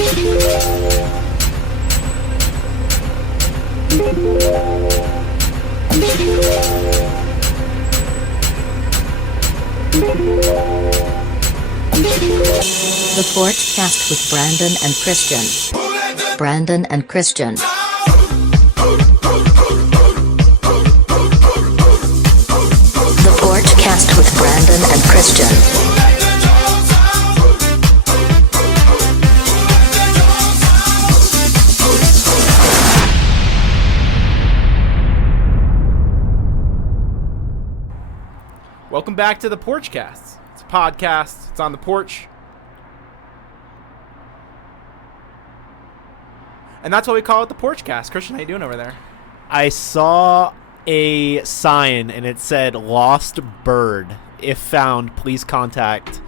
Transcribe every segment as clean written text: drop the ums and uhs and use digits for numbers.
The Porchcast with Brandon and Christian. Brandon and Christian. The Porchcast with Brandon and Christian. Welcome back to the Porchcast. It's a podcast. It's on the porch. And that's why we call it the Porchcast. Christian, how you doing over there? I saw a sign and it said "Lost Bird. If found, please contact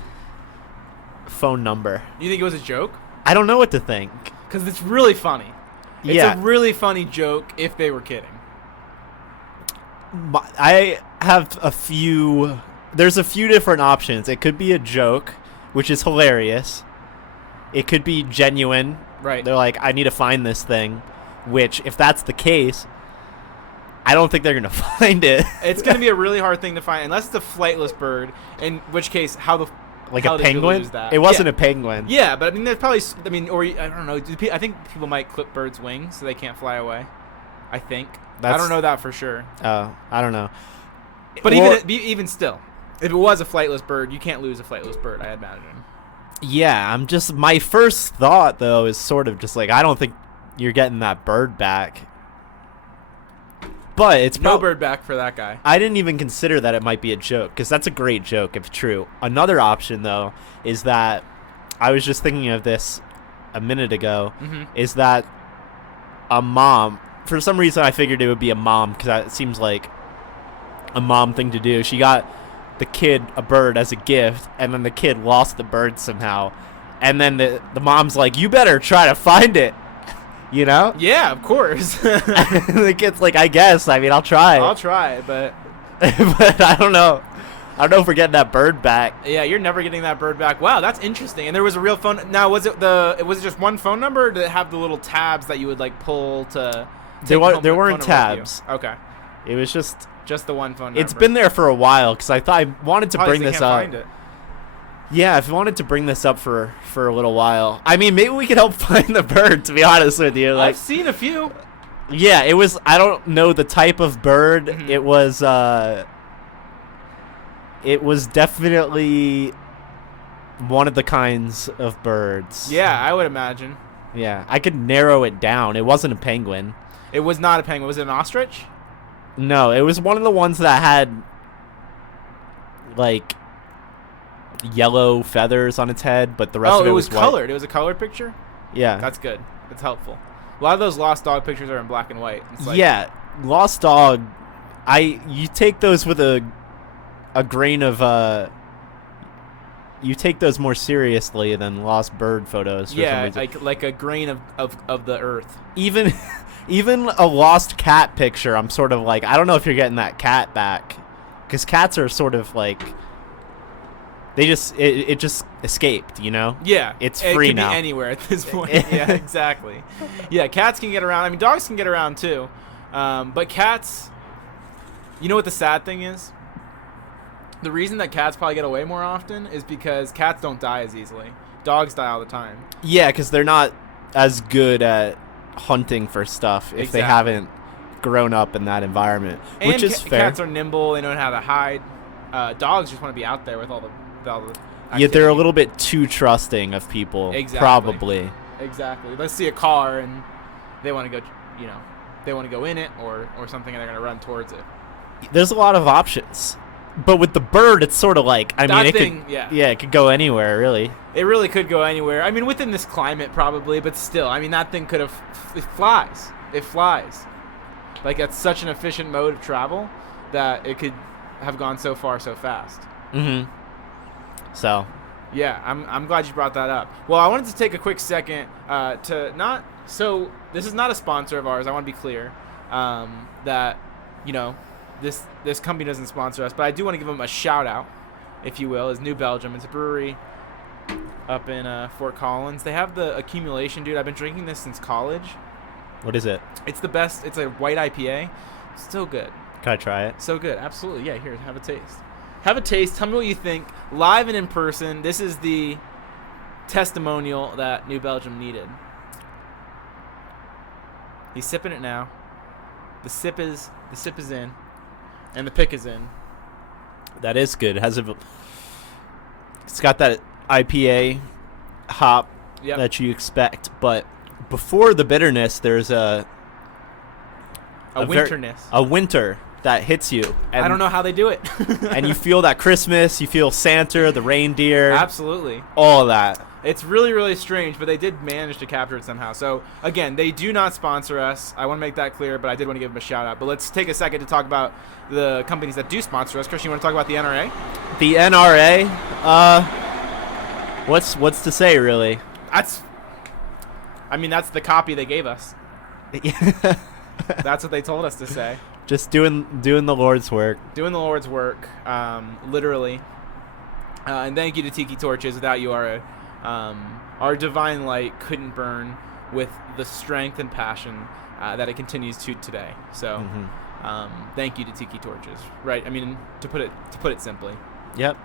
phone number." You think it was a joke? I don't know what to think. Because it's really funny. It's Yeah. a really funny joke if they were kidding. I have there's a few different options. It could be a joke, which is hilarious. It could be genuine. Right. They're like, I need to find this thing, which, if that's the case, I don't think they're going to find it. It's going to be a really hard thing to find, unless it's a flightless bird, in which case, Like how a did you penguin? lose that? It wasn't Yeah. a penguin. Yeah, but I mean, there's probably, or I don't know. I think people might clip birds' wings so they can't fly away. I think. I don't know that for sure. Oh, I don't know. But Well, even still, if it was a flightless bird, you can't lose a flightless bird, I imagine. yeah, my first thought, though, is sort of just like, I don't think you're getting that bird back. But it's No bird back for that guy. I didn't even consider that it might be a joke, because that's a great joke if true. Another option, though, is that I was just thinking of this a minute ago, is that a mom, for some reason I figured it would be a mom, because it seems like a mom thing to do. She got the kid a bird as a gift, and then the kid lost the bird somehow. And then the mom's like, you better try to find it, you know? Yeah, of course. The kid's like, I guess. I mean, I'll try. I'll try, but But I don't know. I don't know if we're getting that bird back. yeah, you're never getting that bird back. Wow, that's interesting. And there was a real phone. Now, was it just one phone number, or did it have the little tabs that you would like pull to? There take the weren't phone number with you? tabs. Okay, It was just the one phone number. it's been there for a while, because I thought I wanted to Probably bring 'cause this they can't up. find it. Yeah, if I wanted to bring this up for a little while. I mean, maybe we could help find the bird, to be honest with you. Like, I've seen a few. yeah, it was, I don't know the type of bird. Mhm. It was definitely one of the kinds of birds. Yeah, I would imagine. Yeah, I could narrow it down. It wasn't a penguin. It was not a penguin. Was it an ostrich? No, it was one of the ones that had, like, yellow feathers on its head, but the rest of it was white. colored. It was a colored picture. Yeah. That's good. That's helpful. A lot of those lost dog pictures are in black and white. It's like, Yeah, lost dog. You take those with a grain of you take those more seriously than lost bird photos. For some yeah, reason. like a grain of the earth. Even a lost cat picture, I'm sort of like, I don't know if you're getting that cat back, because cats are sort of like, they just it just escaped, you know? Yeah, It's it free could now. Be anywhere at this point. Yeah, exactly. Yeah, cats can get around. I mean, dogs can get around too, but cats. You know what the sad thing is? The reason that cats probably get away more often is because cats don't die as easily. Dogs die all the time. Yeah, because they're not as good at hunting for stuff if they Exactly. haven't grown up in that environment, And which is fair. Cats are nimble. They know how to hide. Dogs just want to be out there with all the Yeah, they're a activity. little bit too trusting of people. Exactly. Probably. Exactly. Let's see a car and they want to go. They want to go in it or something, and they're gonna run towards it. There's a lot of options, but with the bird, it's sort of like, I mean, That it thing, could, yeah. it could go anywhere, really. It really could go anywhere. I mean, within this climate, probably, but still, I mean, that thing could have. It flies. It flies. Like, that's such an efficient mode of travel that it could have gone so far so fast. Mm-hmm. So, Yeah, I'm glad you brought that up. Well, I wanted to take a quick second to not. So this is not a sponsor of ours. I want to be clear that this company doesn't sponsor us, but I do want to give them a shout out, if you will. Is New Belgium. It's a brewery up in Fort Collins. They have the accumulation, dude. I've been drinking this since college. What is it? It's the best. It's a white IPA. Still good. Can I try it? So good. Absolutely. Yeah, here, have a taste. Have a taste. Tell me what you think. Live and in person. This is the testimonial that New Belgium needed. He's sipping it now. The sip is in. And the pick is in. That is good. It's got that IPA hop that you expect, but before the bitterness, there's a winterness. A winter that hits you. And I don't know how they do it. and you feel that Christmas, you feel Santa, the reindeer. Absolutely. All of that. It's really, really strange, but they did manage to capture it somehow. So, again, they do not sponsor us. I want to make that clear, but I did want to give them a shout-out. But let's take a second to talk about the companies that do sponsor us. Christian, you want to talk about the NRA? The NRA? What's to say, really? That's the copy they gave us. That's what they told us to say. Just doing the Lord's work. Doing the Lord's work, literally. And thank you to Tiki Torches. Without you, our divine light couldn't burn with the strength and passion that it continues to today. So, thank you to Tiki Torches. Right? I mean, to put it simply. Yep.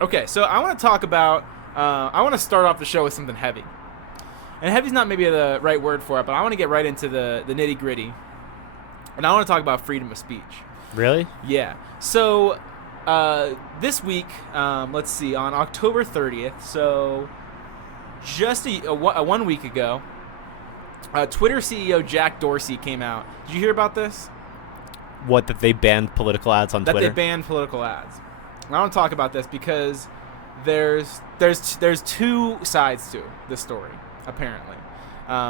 Okay, so I want to talk about. I want to start off the show with something heavy, and heavy's not maybe the right word for it, but I want to get right into the nitty gritty, and I want to talk about freedom of speech. Really? Yeah. So. This week, let's see, on October 30th, so just a 1 week ago, Twitter CEO Jack Dorsey came out. Did you hear about this? What, that they banned political ads on Twitter? That they banned political ads. And I want to talk about this because there's two sides to the story, apparently,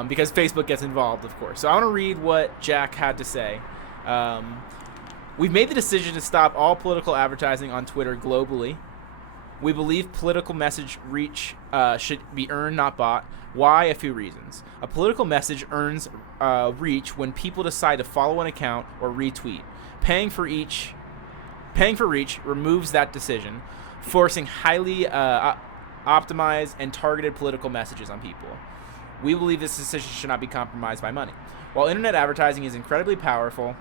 because Facebook gets involved, of course. So I want to read what Jack had to say. We've made the decision to stop all political advertising on Twitter globally. We believe political message reach should be earned, not bought. Why? A few reasons. A political message earns reach when people decide to follow an account or retweet. Paying for reach removes that decision, forcing highly optimized and targeted political messages on people. We believe this decision should not be compromised by money. While internet advertising is incredibly powerful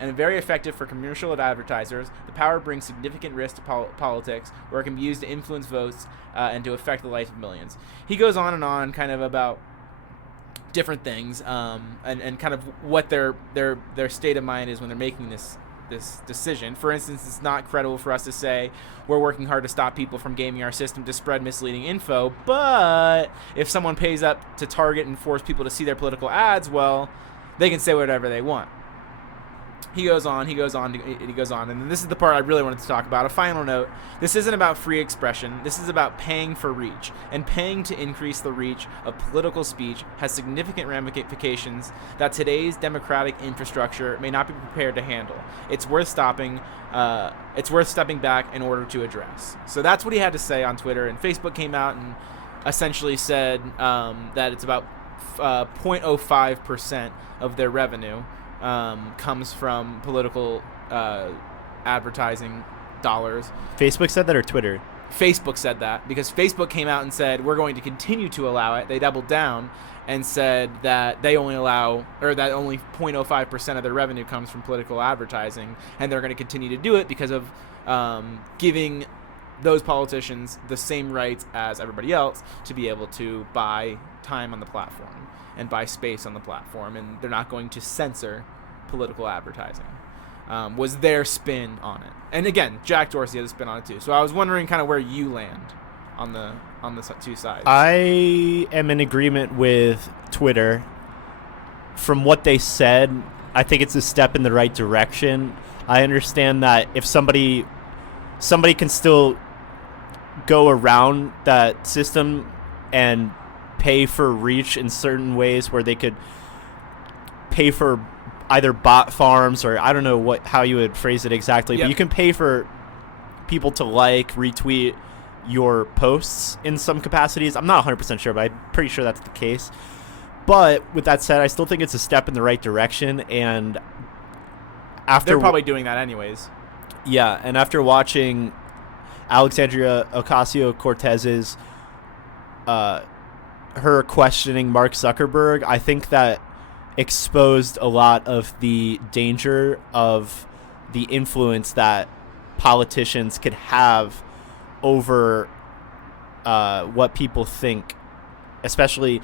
and very effective for commercial advertisers, the power brings significant risk to politics, where it can be used to influence votes and to affect the life of millions. He goes on kind of about different things and kind of what their state of mind is when they're making this decision. For instance, it's not credible for us to say we're working hard to stop people from gaming our system to spread misleading info, but if someone pays up to target and force people to see their political ads, well, they can say whatever they want. He goes on, and this is the part I really wanted to talk about. A final note, this isn't about free expression. This is about paying for reach, and paying to increase the reach of political speech has significant ramifications that today's democratic infrastructure may not be prepared to handle. It's worth stepping back in order to address. So that's what he had to say on Twitter, and Facebook came out and essentially said that it's about 0.05% of their revenue comes from political advertising dollars. Facebook said that, or Twitter? Facebook said that, because Facebook came out and said we're going to continue to allow it. They doubled down and said that they only allow, or that only 0.05% of their revenue comes from political advertising, and they're going to continue to do it because of giving those politicians the same rights as everybody else to be able to buy time on the platform and buy space on the platform, and they're not going to censor political advertising. Was their spin on it. And again, Jack Dorsey has a spin on it too. So I was wondering kind of where you land on the two sides. I am in agreement with Twitter. From what they said, I think it's a step in the right direction. I understand that if somebody can still go around that system and pay for reach in certain ways, where they could pay for either bot farms, or I don't know how you would phrase it exactly, yep. But you can pay for people to retweet your posts in some capacities. I'm not 100% sure, but I'm pretty sure that's the case. But with that said, I still think it's a step in the right direction, and they're probably doing that anyways. Yeah, and after watching Alexandria Ocasio-Cortez's her questioning Mark Zuckerberg, I think that exposed a lot of the danger of the influence that politicians could have over what people think. Especially,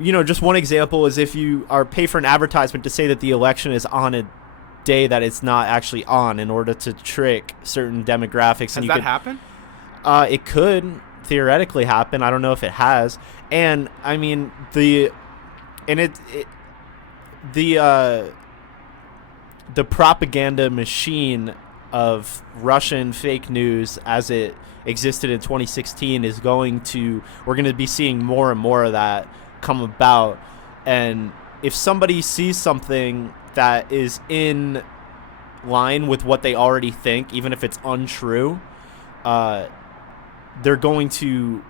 just one example is if you are pay for an advertisement to say that the election is on a day that it's not actually on in order to trick certain demographics. Has that happened? It could theoretically happen. I don't know if it has. And I mean the propaganda machine of Russian fake news as it existed in 2016 is we're going to be seeing more and more of that come about. And if somebody sees something that is in line with what they already think, even if it's untrue, they're going to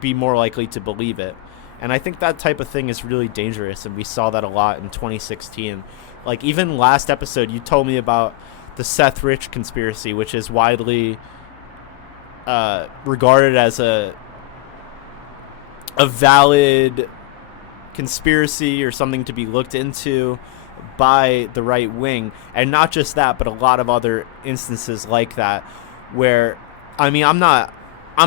be more likely to believe it. And I think that type of thing is really dangerous, and we saw that a lot in 2016. Like, even last episode, you told me about the Seth Rich conspiracy, which is widely regarded as a valid conspiracy or something to be looked into by the right wing. And not just that, but a lot of other instances like that, where, I mean, I'm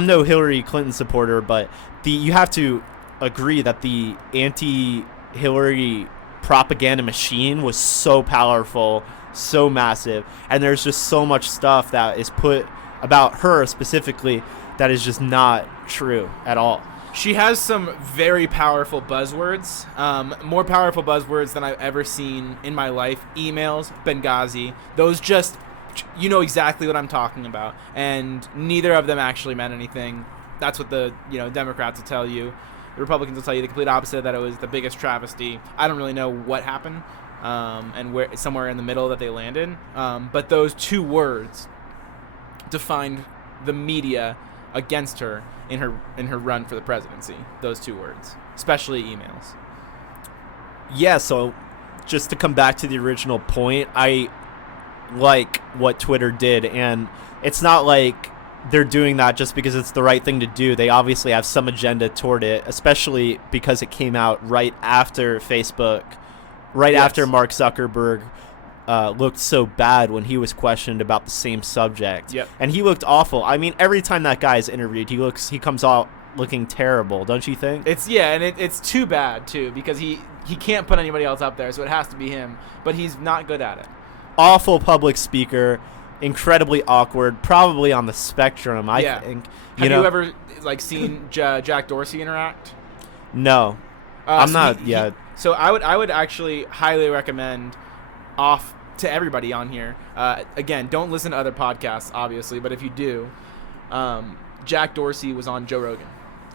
no Hillary Clinton supporter, but you have to agree that the anti-Hillary propaganda machine was so powerful, so massive, and there's just so much stuff that is put about her specifically that is just not true at all. She has some very powerful buzzwords, more powerful buzzwords than I've ever seen in my life. Emails, Benghazi, those just, exactly what I'm talking about. And neither of them actually meant anything. That's what the Democrats will tell you. The Republicans will tell you the complete opposite, that it was the biggest travesty. I don't really know what happened, and where somewhere in the middle that they landed. But those two words defined the media against her in her run for the presidency. Those two words, especially emails. Yeah, so just to come back to the original point, I like what Twitter did, and it's not like they're doing that just because it's the right thing to do. They obviously have some agenda toward it, especially because it came out right after Facebook, after Mark Zuckerberg looked so bad when he was questioned about the same subject. Yep. And he looked awful. I mean, every time that guy is interviewed, he comes out looking terrible, don't you think? It's too bad too, because he can't put anybody else up there, so it has to be him. But he's not good at it. Awful public speaker, incredibly awkward, probably on the spectrum, I think. Have you ever seen Jack Dorsey interact? No. I'm not. So I would actually highly recommend, off to everybody on here. Again, don't listen to other podcasts, obviously, but if you do, Jack Dorsey was on Joe Rogan,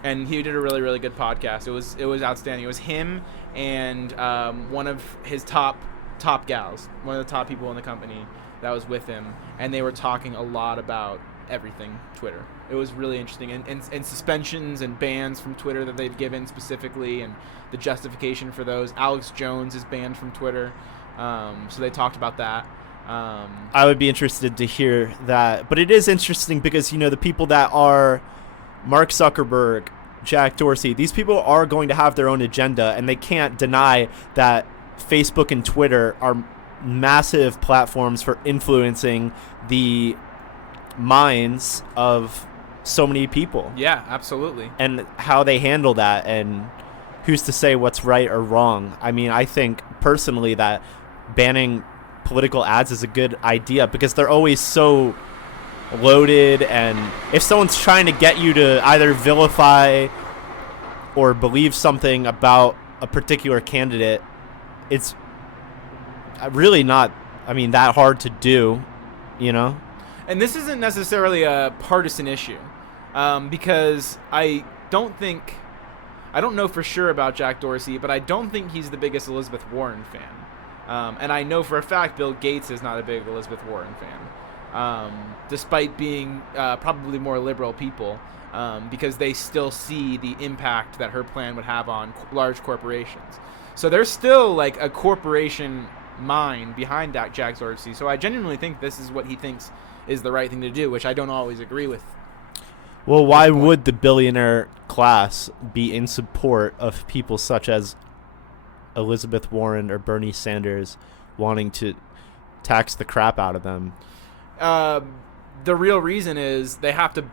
and he did a really, really good podcast. It was outstanding. It was him and one of his top gals, one of the top people in the company that was with him, and they were talking a lot about everything Twitter. It was really interesting, and suspensions and bans from Twitter that they've given specifically, and the justification for those. Alex Jones is banned from Twitter, so they talked about that. I would be interested to hear that, but it is interesting because the people that are Mark Zuckerberg, Jack Dorsey, these people are going to have their own agenda, and they can't deny that Facebook and Twitter are massive platforms for influencing the minds of so many people. Yeah, absolutely. And how they handle that, and who's to say what's right or wrong. I mean, I think personally that banning political ads is a good idea because they're always so loaded, and if someone's trying to get you to either vilify or believe something about a particular candidate, it's really not, that hard to do, And this isn't necessarily a partisan issue, because I don't know for sure about Jack Dorsey, but I don't think he's the biggest Elizabeth Warren fan. And I know for a fact Bill Gates is not a big Elizabeth Warren fan, despite being probably more liberal people, because they still see the impact that her plan would have on large corporations. So there's still a corporation mind behind that Jack Dorsey. So I genuinely think this is what he thinks is the right thing to do, which I don't always agree with Well, why would the billionaire class be in support of people such as Elizabeth Warren or Bernie Sanders wanting to tax the crap out of them? The real reason is they have to.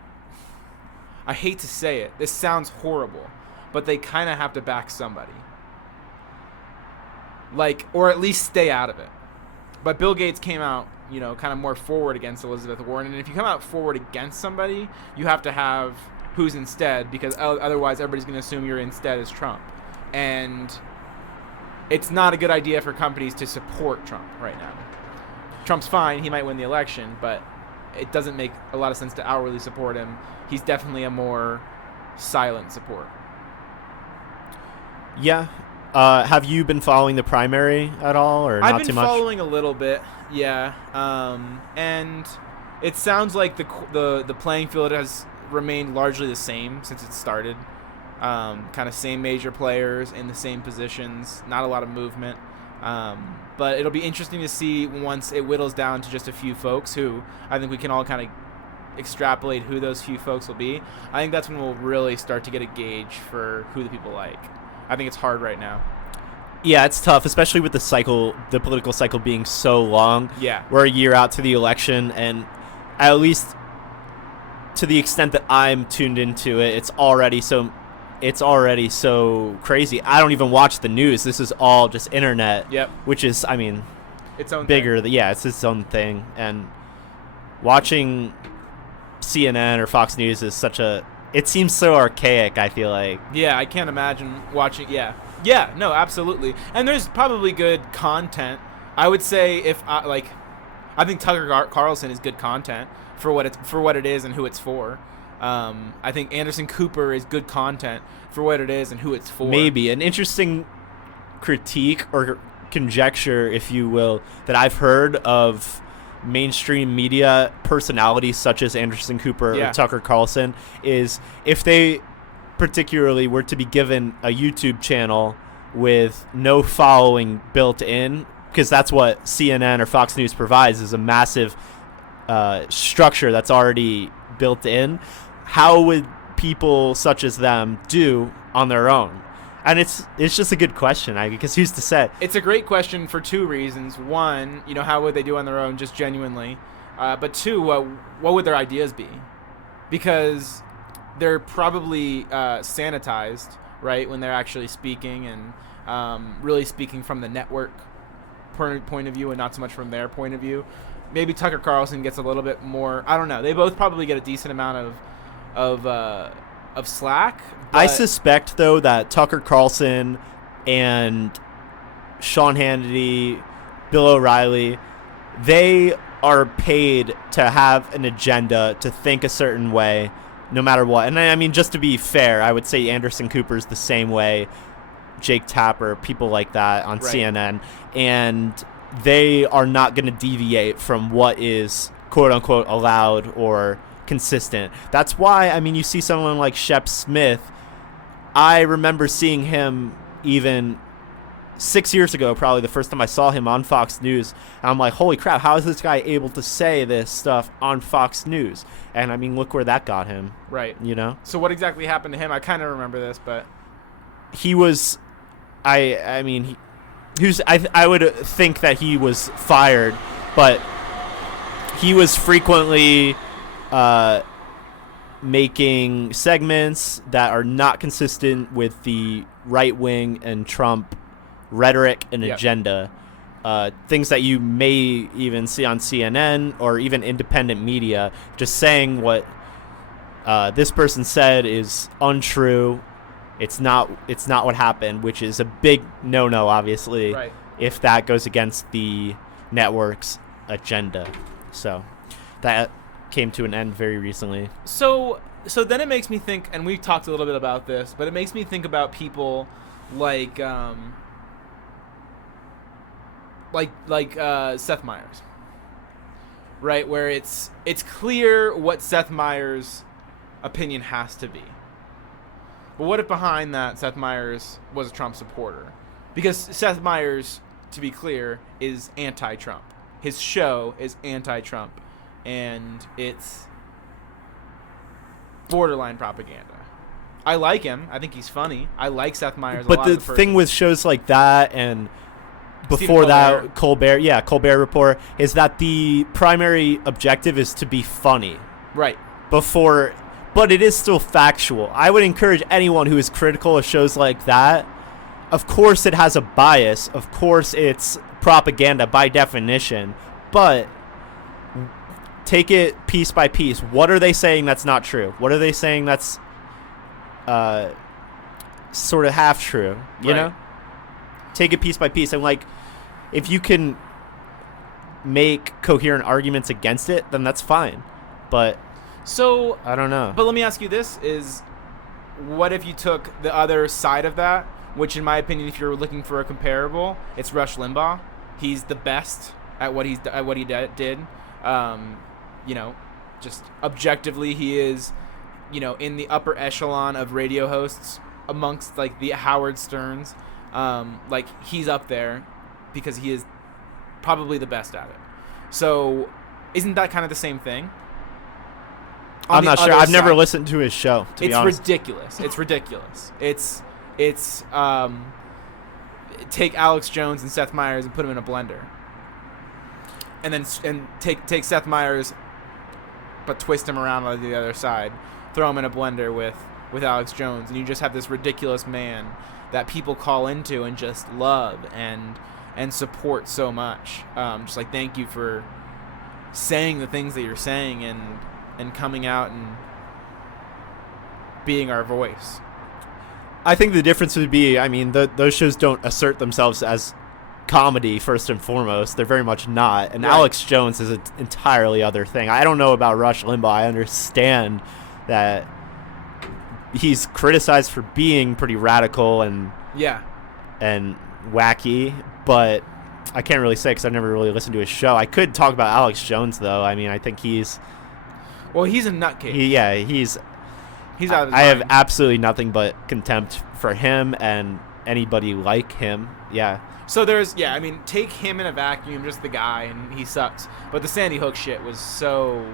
I hate to say it. This sounds horrible, but they kind of have to back somebody. Like, or at least stay out of it. But Bill Gates came out, kind of more forward against Elizabeth Warren. And if you come out forward against somebody, you have to have who's instead, because otherwise everybody's going to assume you're instead as Trump. And it's not a good idea for companies to support Trump right now. Trump's fine. He might win the election, but it doesn't make a lot of sense to outwardly support him. He's definitely a more silent support. Yeah. Have you been following the primary at all, or not too much? I've been following a little bit, yeah. And it sounds like the playing field has remained largely the same since it started. Kind of same major players in the same positions, not a lot of movement. But it'll be interesting to see once it whittles down to just a few folks who I think we can all kind of extrapolate who those few folks will be. I think that's when we'll really start to get a gauge for who the people like. I think it's hard right now. Yeah, it's tough, especially with the political cycle being so long. Yeah. We're a year out to the election, and at least to the extent that I'm tuned into it, it's already so crazy. I don't even watch the news. This is all just internet. Yep. Which is, I mean, its own bigger. thing. Yeah, it's its own thing. And watching CNN or Fox News is it seems so archaic, I feel like. Yeah, I can't imagine watching. Yeah, no, absolutely. And there's probably good content. I would say I think Tucker Carlson is good content for what it is and who it's for. I think Anderson Cooper is good content for what it is and who it's for. Maybe an interesting critique or conjecture, if you will, that I've heard of mainstream media personalities such as Anderson Cooper or Tucker Carlson is if they particularly were to be given a YouTube channel with no following built in, because that's what CNN or Fox News provides, is a massive structure that's already built in. How would people such as them do on their own? And it's just a good question, because who's to say? It's a great question for two reasons. One, how would they do on their own, just genuinely? But two, what would their ideas be? Because they're probably sanitized, right, when they're actually speaking and really speaking from the network point of view and not so much from their point of view. Maybe Tucker Carlson gets a little bit more. I don't know. They both probably get a decent amount of slack. I suspect, though, that Tucker Carlson and Sean Hannity, Bill O'Reilly, they are paid to have an agenda, to think a certain way, no matter what. And I mean, just to be fair, I would say Anderson Cooper's the same way, Jake Tapper, people like that on CNN, and they are not going to deviate from what is quote-unquote allowed or consistent. That's why, I mean, you see someone like Shep Smith. I remember seeing him even 6 years ago, probably the first time I saw him on Fox News. And I'm like, holy crap, how is this guy able to say this stuff on Fox News? And I mean, look where that got him. Right. So what exactly happened to him? I kind of remember this, but he was, I would think that he was fired, but he was frequently making segments that are not consistent with the right wing and Trump rhetoric and agenda. Things that you may even see on CNN or even independent media, just saying what this person said is untrue. It's not what happened, which is a big no-no, obviously, if that goes against the network's agenda. So that came to an end very recently. So then it makes me think, and we talked a little bit about this, but it makes me think about people like Seth Meyers, right? Where it's clear what Seth Meyers' opinion has to be. But what if behind that Seth Meyers was a Trump supporter? Because Seth Meyers, to be clear, is anti-Trump. His show is anti-Trump. And it's borderline propaganda. I like him. I think he's funny. I like Seth Meyers a But lot. the as a person. thing with shows like that and before that, Colbert Report, is that the primary objective is to be funny. Right. But it is still factual. I would encourage anyone who is critical of shows like that. Of course, it has a bias. Of course, it's propaganda by definition. But take it piece by piece. What are they saying that's not true? What are they saying that's sort of half true? You know? Take it piece by piece. And, like, if you can make coherent arguments against it, then that's fine. But so I don't know. But let me ask you this: what if you took the other side of that? Which, in my opinion, if you're looking for a comparable, it's Rush Limbaugh. He's the best at what he did. You know, just objectively, he is, you know, in the upper echelon of radio hosts amongst like the Howard Sterns. Like he's up there because he is probably the best at it. So, isn't that kind of the same thing? I'm not sure. I've never listened to his show, to be honest. It's ridiculous. It's take Alex Jones and Seth Meyers and put them in a blender. And then take Seth Meyers but twist him around on the other side. Throw him in a blender with Alex Jones, and you just have this ridiculous man that people call into and just love and support so much. Just like, thank you for saying the things that you're saying and coming out and being our voice. I think the difference would be, I mean, those shows don't assert themselves as comedy first and foremost. They're very much not. And right. Alex Jones is an entirely other thing. I don't know about Rush Limbaugh. I understand that he's criticized for being pretty radical and wacky, but I can't really say because I've never really listened to his show. I could talk about Alex Jones, though. I mean, I think he's a nutcase. He's out of his I mind. have absolutely nothing but contempt for him and anybody like him. Yeah. So I mean, take him in a vacuum, just the guy, and he sucks. But the Sandy Hook shit was so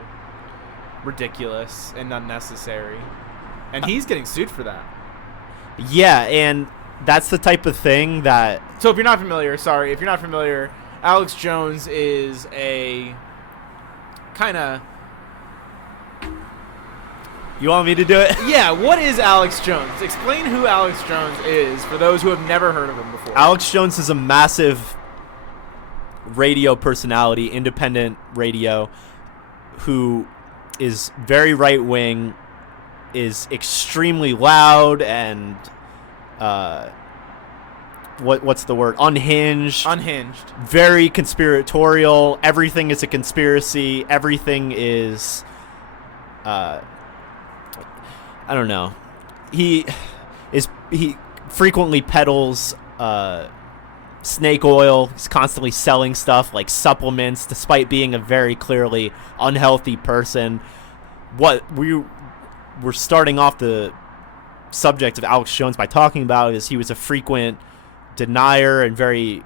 ridiculous and unnecessary. And he's getting sued for that. Yeah, and that's the type of thing that... So if you're not familiar, Alex Jones is a kind of... You want me to do it? Yeah, what is Alex Jones? Explain who Alex Jones is for those who have never heard of him before. Alex Jones is a massive radio personality, independent radio, who is very right-wing, is extremely loud and what's the word? Unhinged. Very conspiratorial. Everything is a conspiracy. Everything is I don't know. He frequently peddles snake oil. He's constantly selling stuff like supplements, despite being a very clearly unhealthy person. What we're starting off the subject of Alex Jones by talking about is he was a frequent denier and very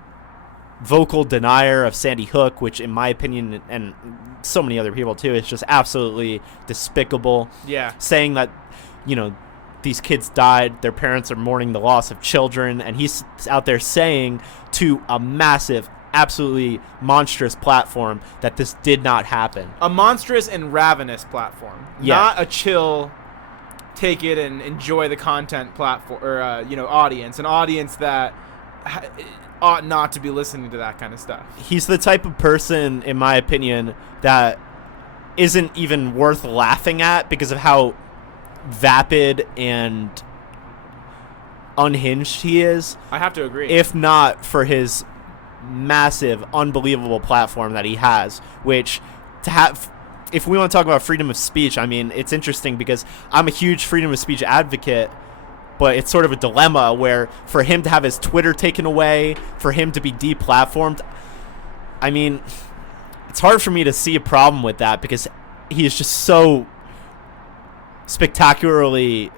vocal denier of Sandy Hook, which in my opinion and so many other people too, is just absolutely despicable. Yeah. Saying that, you know, these kids died, their parents are mourning the loss of children, and he's out there saying to a massive, absolutely monstrous platform that this did not happen. A monstrous and ravenous platform. Yeah. Not a chill, take it and enjoy the content platform or audience. An audience that ought not to be listening to that kind of stuff. He's the type of person, in my opinion, that isn't even worth laughing at because of how vapid and unhinged he is. I have to agree. If not for his massive, unbelievable platform that he has, which to have, if we want to talk about freedom of speech, I mean, it's interesting because I'm a huge freedom of speech advocate, but it's sort of a dilemma where for him to have his Twitter taken away, for him to be deplatformed, I mean, it's hard for me to see a problem with that because he is just so spectacularly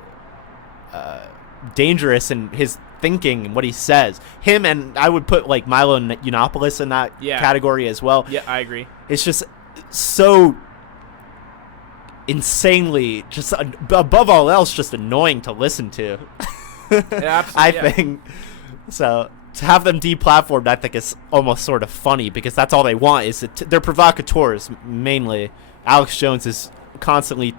dangerous in his thinking and what he says. Him, and I would put like Milo Yiannopoulos in that category as well. Yeah, I agree. It's just so insanely, just above all else, just annoying to listen to. I think so. To have them deplatformed, I think is almost sort of funny because that's all they want. Is they're provocateurs mainly. Alex Jones is constantly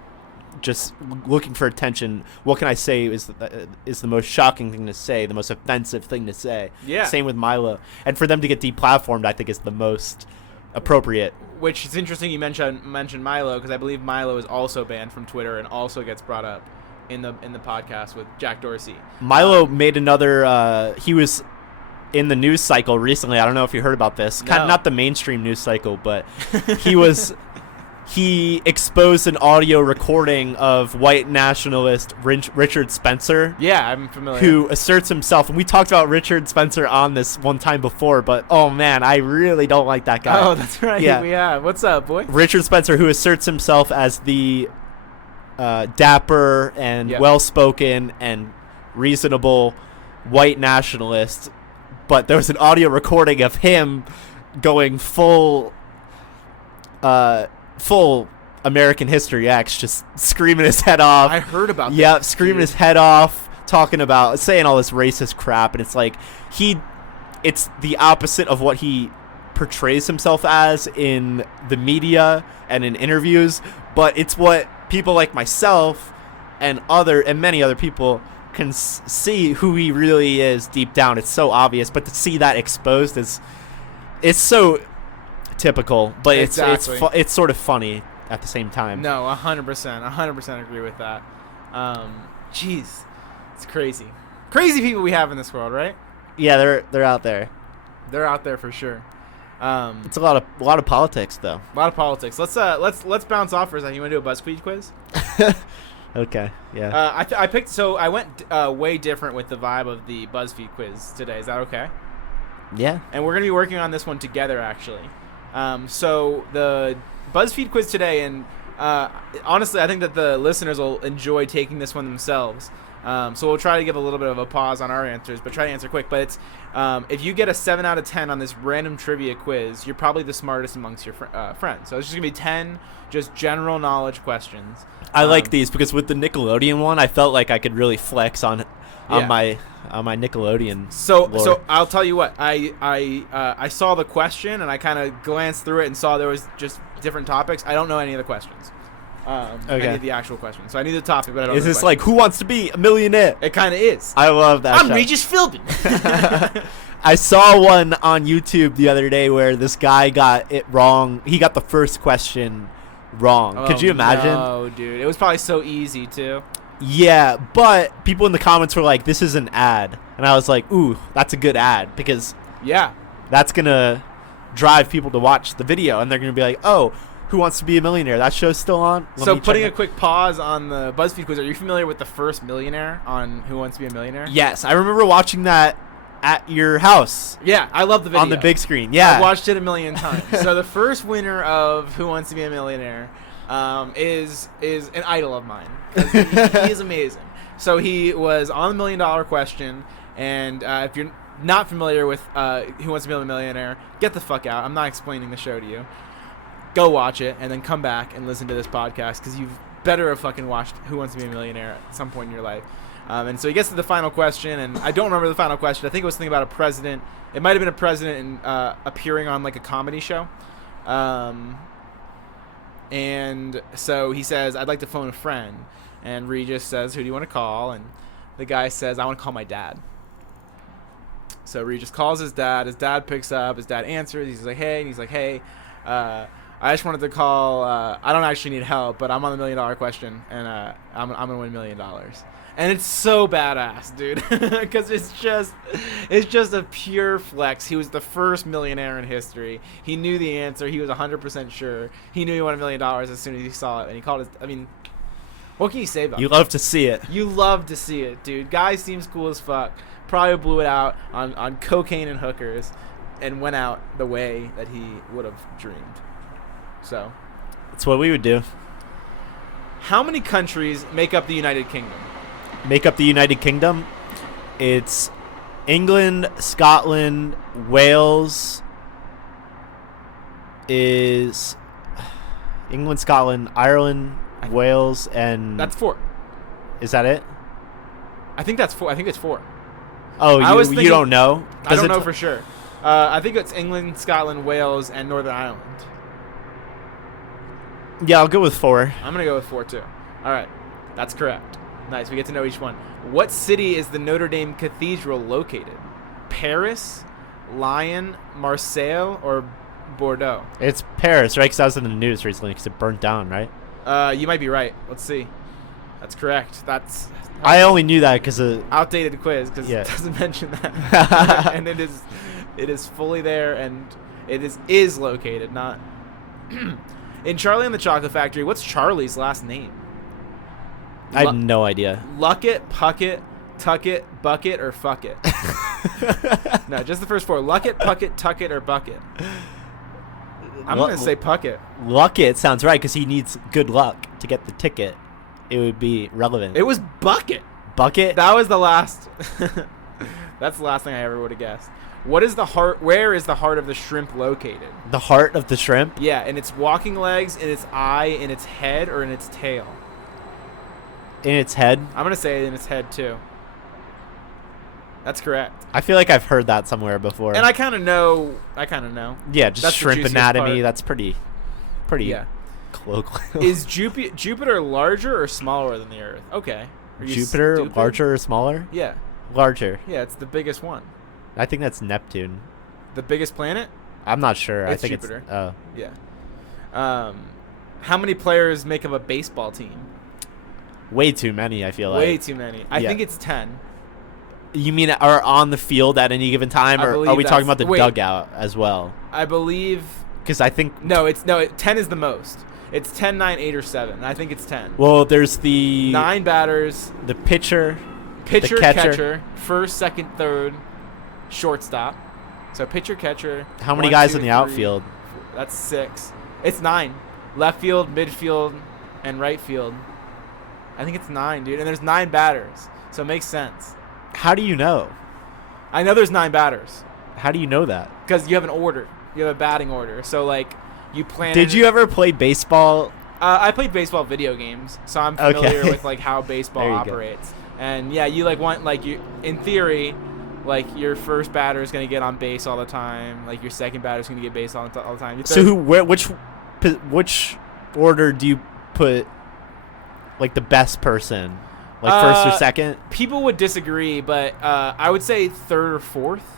just looking for attention. What can I say is the most shocking thing to say, the most offensive thing to say. Yeah. Same with Milo. And for them to get deplatformed, I think is the most appropriate. Which is interesting you mentioned Milo, because I believe Milo is also banned from Twitter and also gets brought up in the podcast with Jack Dorsey. Milo made another. He was in the news cycle recently. I don't know if you heard about this. Kind of not the mainstream news cycle, but he exposed an audio recording of white nationalist Richard Spencer. Yeah, I'm familiar. Who asserts himself, and we talked about Richard Spencer on this one time before, but oh man, I really don't like that guy. Oh, that's right. Yeah. What's up, boy? Richard Spencer, who asserts himself as the dapper and well-spoken and reasonable white nationalist, but there was an audio recording of him going full American History X, just screaming his head off. I heard about that. Yeah, screaming his head off, saying all this racist crap, and it's like it's the opposite of what he portrays himself as in the media and in interviews, but it's what people like myself and many other people can see who he really is deep down. It's so obvious, but to see that exposed it's so typical, but it's sort of funny at the same time. No, 100% agree with that. Jeez, it's crazy people we have in this world, right? Yeah, they're out there. They're out there for sure. It's a lot of politics, though. A lot of politics. Let's bounce off for a second. You want to do a BuzzFeed quiz? Okay. Yeah. I picked. So I went way different with the vibe of the BuzzFeed quiz today. Is that okay? Yeah. And we're gonna be working on this one together, actually. So the BuzzFeed quiz today, and honestly, I think that the listeners will enjoy taking this one themselves. So we'll try to give a little bit of a pause on our answers, but try to answer quick. But it's if you get a 7 out of 10 on this random trivia quiz, you're probably the smartest amongst your friends. So it's just gonna be 10 just general knowledge questions. I like these because with the Nickelodeon one, I felt like I could really flex on my Nickelodeon. So I'll tell you what, I saw the question and I kind of glanced through it and saw there was just different topics. I don't know any of the questions. I need the actual question. So I need the topic, but I don't know. Is this like Who Wants to Be a Millionaire? It kind of is. I love that. I'm Regis Philbin. I saw one on YouTube the other day where this guy got it wrong. He got the first question wrong. Could you imagine? Oh, dude. It was probably so easy, too. Yeah, but people in the comments were like, this is an ad. And I was like, ooh, that's a good ad because that's going to drive people to watch the video. And they're going to be like, oh, Who Wants to Be a Millionaire? That show's still on? So putting a quick pause on the BuzzFeed quiz, are you familiar with the first millionaire on Who Wants to Be a Millionaire? Yes, I remember watching that at your house. Yeah, I love the video. On the big screen, yeah. I've watched it a million times. So the first winner of Who Wants to Be a Millionaire is an idol of mine. He is amazing. So he was on the $1 million question, and if you're not familiar with Who Wants to Be a Millionaire, get the fuck out. I'm not explaining the show to you. Go watch it, and then come back and listen to this podcast, because you've better have fucking watched Who Wants to Be a Millionaire at some point in your life. And so he gets to the final question, and I don't remember the final question. I think it was something about a president. It might have been a president appearing on like a comedy show. And so he says, I'd like to phone a friend. And Regis says, who do you want to call? And the guy says, I want to call my dad. So Regis calls his dad. His dad picks up. His dad answers. He's like, hey. And he's like, hey, I just wanted to call. I don't actually need help, but I'm on the $1 million question, and I'm going to win $1 million. And it's so badass, dude, because it's just a pure flex. He was the first millionaire in history. He knew the answer. He was 100% sure. He knew he won $1 million as soon as he saw it, and he called it. I mean, what can you say about it? You love to see it. You love to see it, dude. Guy seems cool as fuck. Probably blew it out on cocaine and hookers, and went out the way that he would have dreamed. So, that's what we would do. How many countries make up the United Kingdom? Make up the United Kingdom? It's England, Scotland, Wales, is England, Scotland, Ireland, Wales and That's 4. is that it? I think that's 4. I think it's 4. Oh, I was you thinking- don't know? I don't know for sure. I think it's England, Scotland, Wales, and Northern Ireland. Yeah, I'll go with 4. I'm going to go with 4 too. All right. That's correct. Nice. We get to know each one. What city is the Notre Dame Cathedral located? Paris, Lyon, Marseille, or Bordeaux? It's Paris, right? Because I was in the news recently because it burnt down, right? You might be right. Let's see. That's correct. That's I only knew that because of outdated quiz because Yeah. it doesn't mention that. And it is fully there, and it is located, not in Charlie and the Chocolate Factory. What's Charlie's last name? I have no idea. Luckett, Puckett, Tuckett, Bucket, or Fuck it? No, just the first 4. Luckett, Puckett, Tuckett, or Bucket? I'm going to say Puckett. Luckett sounds right because he needs good luck to get the ticket. It would be relevant. It was Bucket. Bucket? That was the last. That's the last thing I ever would have guessed. What is the heart? Where is the heart of the shrimp located? The heart of the shrimp? Yeah, in its walking legs, in its eye, in its head, or in its tail? In its head? I'm going to say in its head, too. That's correct. I feel like I've heard that somewhere before. And I kind of know. Yeah, just That's the shrimp juiciest anatomy. part. That's pretty Yeah. colloquial. Is Jupiter larger or smaller than the Earth? Okay. Are you Jupiter stupid? larger or smaller? Yeah. Larger. Yeah, it's the biggest one. I think that's Neptune. The biggest planet? I'm not sure. I It's think Jupiter. it's oh. Yeah. How many players make up a baseball team? Way too many, I feel Way like. too many. I Yeah. think it's 10. You mean are on the field at any given time, I or believe are we talking that's- about the wait. dugout as well? I believe. Because I think 10 is the most. It's 10, 9, 8, or 7. I think it's 10. well, there's the 9 batters, the pitcher, pitcher, catcher. catcher, first, second, third, shortstop. So pitcher, catcher. How many 1, guys 2, in the 3, outfield? That's 6. It's 9. Left field, midfield, and right field. I think it's 9, dude. And there's 9 batters. So it makes sense. How do you know? I know there's 9 batters How do you know that? because you have an order. You have a batting order. So, like, you plan. Did you ever play baseball? I played baseball video games, so I'm familiar Okay. with, like, how baseball There you go. operates. And, yeah, you, like, want, like, you in theory, like, your first batter is going to get on base all the time. Like, your second batter is going to get base all the time. Your So third- which order do you put like the best person? Like first or second? People would disagree, but I would say third or fourth.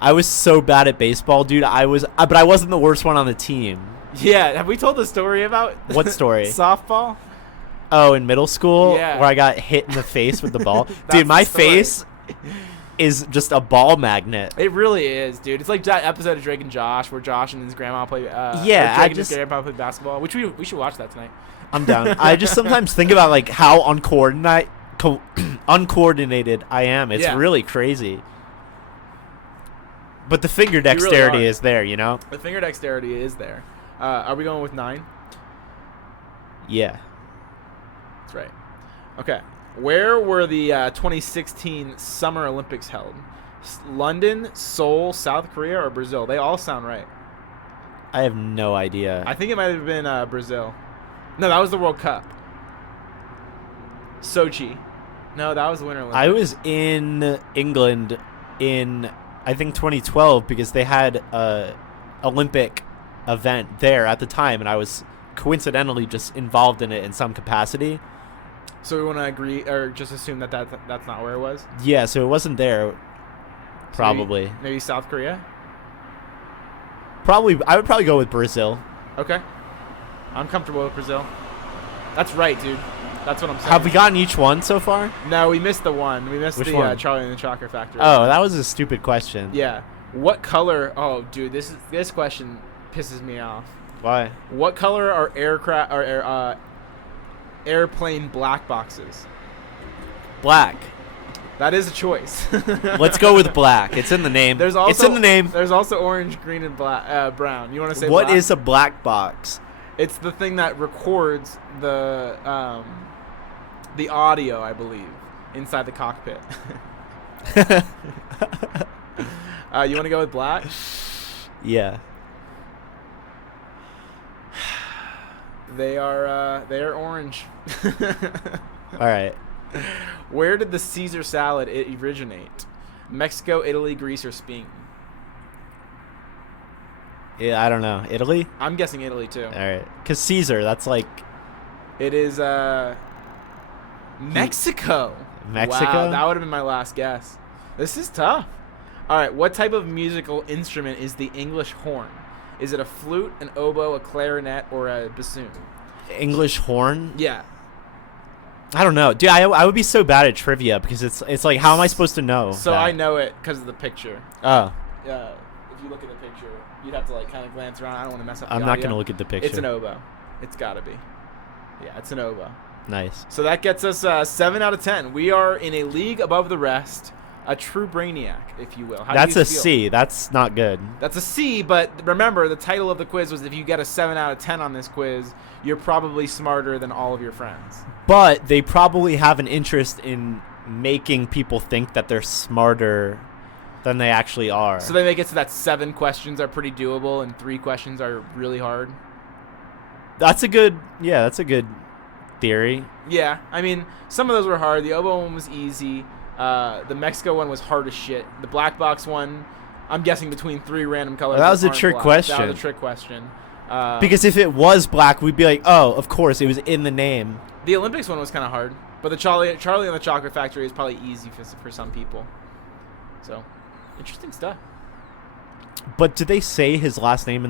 I was so bad at baseball, dude. But I wasn't the worst one on the team. Yeah, have we told the story about What story? softball? Oh, in middle school, Yeah. where I got hit in the face with the ball. That's Dude, my the story. face is just a ball magnet. It really is, dude. It's like that episode of Drake and Josh where Josh and his grandma play. Yeah, or Drake I and his just- grandpa play basketball, which we should watch that tonight. I'm down. I just sometimes think about like how uncoordinated I am. It's Yeah. really crazy. But the finger really dexterity are. is there, you know? The finger dexterity is there. Are we going with 9? Yeah. That's right. Okay. Where were the 2016 Summer Olympics held? London, Seoul, South Korea, or Brazil? They all sound right. I have no idea. I think it might have been Brazil. No, that was the World Cup. Sochi. No, that was the Winter Olympics. I was in England in I think 2012 because they had a Olympic event there at the time, and I was coincidentally just involved in it in some capacity. So we want to agree or just assume that that's not where it was? Yeah, so it wasn't there. So Probably. maybe South Korea? I would probably go with Brazil. Okay. I'm comfortable with Brazil. That's right, dude. That's what I'm saying. Have we gotten each one so far? No, we missed the one. We missed Which the one? Charlie and the Chocolate Factory. Oh, that was a stupid question. Yeah. What color? Oh, dude, this question pisses me off. Why? What color are airplane black boxes? Black. That is a choice. Let's go with black. It's in the name. There's also it's in the name. There's also orange, green, and black, brown. You want to say What black? is a black box? It's the thing that records the audio, I believe, inside the cockpit. You want to go with black? Yeah. They are orange. All right. Where did the Caesar salad originate? Mexico, Italy, Greece, or Spain? Yeah, I don't know. Italy? I'm guessing Italy too. All right. Because Caesar, that's like It is Mexico. Mexico? Wow, that would have been my last guess. This is tough. All right, what type of musical instrument is the English horn? Is it a flute, an oboe, a clarinet, or a bassoon? English horn? Yeah. I don't know. Dude, I would be so bad at trivia because it's like, how am I supposed to know? So that? I know it because of the picture. Oh. If you look at the picture, you'd have to like kind of glance around. I don't want to mess up the I'm not audio. going to look at the picture. It's an oboe. It's got to be. Yeah, it's an oboe. Nice. So that gets us 7 out of 10. We are in a league above the rest. A true brainiac, if you will. How That's do you a feel? C. That's not good. That's a C, but remember, the title of the quiz was if you get a 7 out of 10 on this quiz, you're probably smarter than all of your friends. But they probably have an interest in making people think that they're smarter than they actually are. So they make it so that 7 questions are pretty doable and 3 questions are really hard. That's a good theory. Yeah, I mean, some of those were hard. The oboe one was easy. The Mexico one was hard as shit. The black box one, I'm guessing between 3 random colors. That was a aren't trick black. question. That was a trick question. Because if it was black, we'd be like, oh, of course, it was in the name. The Olympics one was kind of hard, but the Charlie and the Chocolate Factory is probably easy for some people. So, interesting stuff. But did they say his last name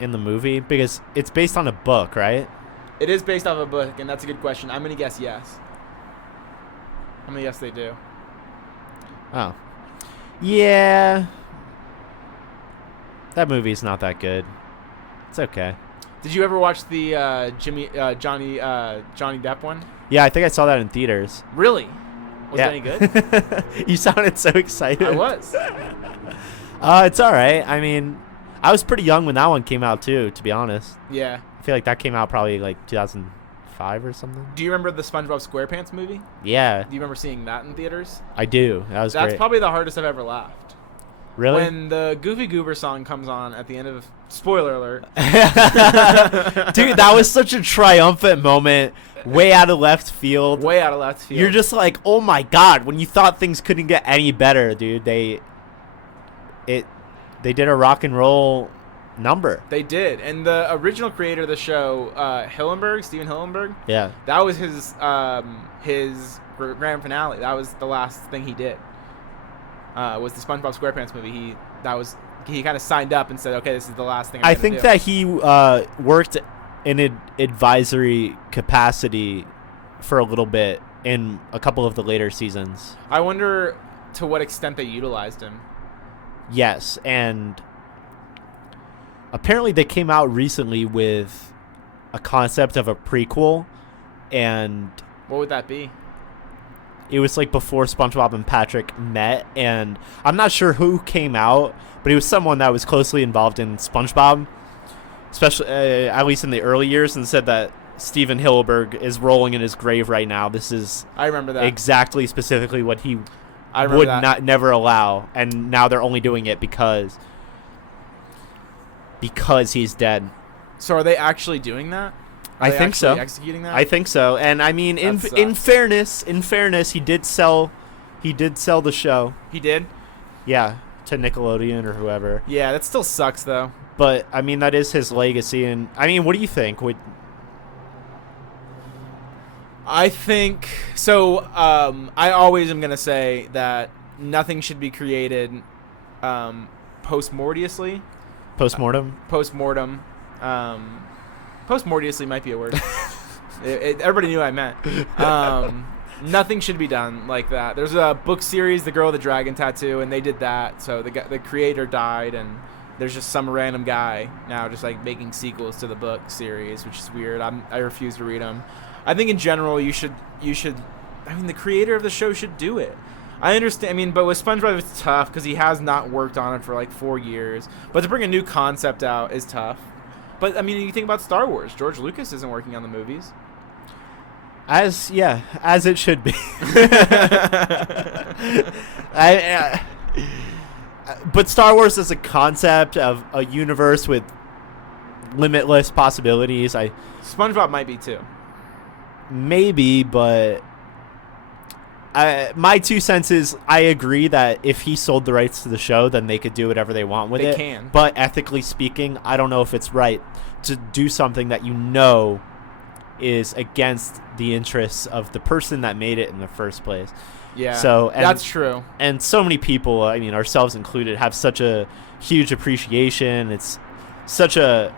in the movie? Because it's based on a book, right? It is based off a book, and that's a good question. I'm gonna guess yes. I'm gonna guess they do. Oh. Yeah. That movie's not that good. It's okay. Did you ever watch the Johnny Depp one? Yeah, I think I saw that in theaters. Really? Was Yeah. it any good? You sounded so excited. I was. It's all right. I mean, I was pretty young when that one came out too, to be honest. Yeah. I feel like that came out probably like 2005 or something. Do you remember the SpongeBob SquarePants movie? Yeah, Do you remember seeing that in theaters? I do. That was That's great. probably the hardest I've ever laughed. Really? When the Goofy Goober song comes on at the end of... Spoiler alert. Dude, that was such a triumphant moment. Way out of left field. Way out of left field. You're just like, oh my god, when you thought things couldn't get any better, dude, they did a rock and roll number. They did. And the original creator of the show, Steven Hillenburg, Yeah. that was his grand finale. That was the last thing he did. Was the SpongeBob SquarePants movie. He kind of signed up and said, okay, this is the last thing I'm I gonna think do. that he worked in an advisory capacity for a little bit in a couple of the later seasons. I wonder to what extent they utilized him. Yes, and apparently they came out recently with a concept of a prequel, and What would that be? it was like before SpongeBob and Patrick met, and I'm not sure who came out, but it was someone that was closely involved in SpongeBob, especially at least in the early years, and said that Steven Hillenburg is rolling in his grave right now. This is I remember that. exactly specifically what he I remember would that. never allow, and now they're only doing it because he's dead. So are they actually doing that? Are I they think so. actually Executing that? I think so, and I mean, in That sucks. fairness, he did sell the show, He did? yeah, to Nickelodeon or whoever. Yeah, that still sucks, though. But I mean, that is his legacy, and I mean, what do you think? I think so. I always am gonna say that nothing should be created postmorteously. Postmortem? Postmortem. Postmorteously might be a word. Everybody knew what I meant. Nothing should be done like that. There's a book series, The Girl with the Dragon Tattoo, and they did that. So the creator died, and there's just some random guy now just like making sequels to the book series, which is weird. I refuse to read them. I think in general you should. I mean, the creator of the show should do it. I understand. I mean, but with SpongeBob it's tough because he has not worked on it for like 4 years. But to bring a new concept out is tough. But I mean, you think about Star Wars. George Lucas isn't working on the movies. As it should be. But Star Wars is a concept of a universe with limitless possibilities. SpongeBob might be too. Maybe, but my 2 cents is I agree that if he sold the rights to the show, then they could do whatever they want with it. They can. But ethically speaking, I don't know if it's right to do something that you know is against the interests of the person that made it in the first place. Yeah, so that's true. And so many people, I mean, ourselves included, have such a huge appreciation. It's such a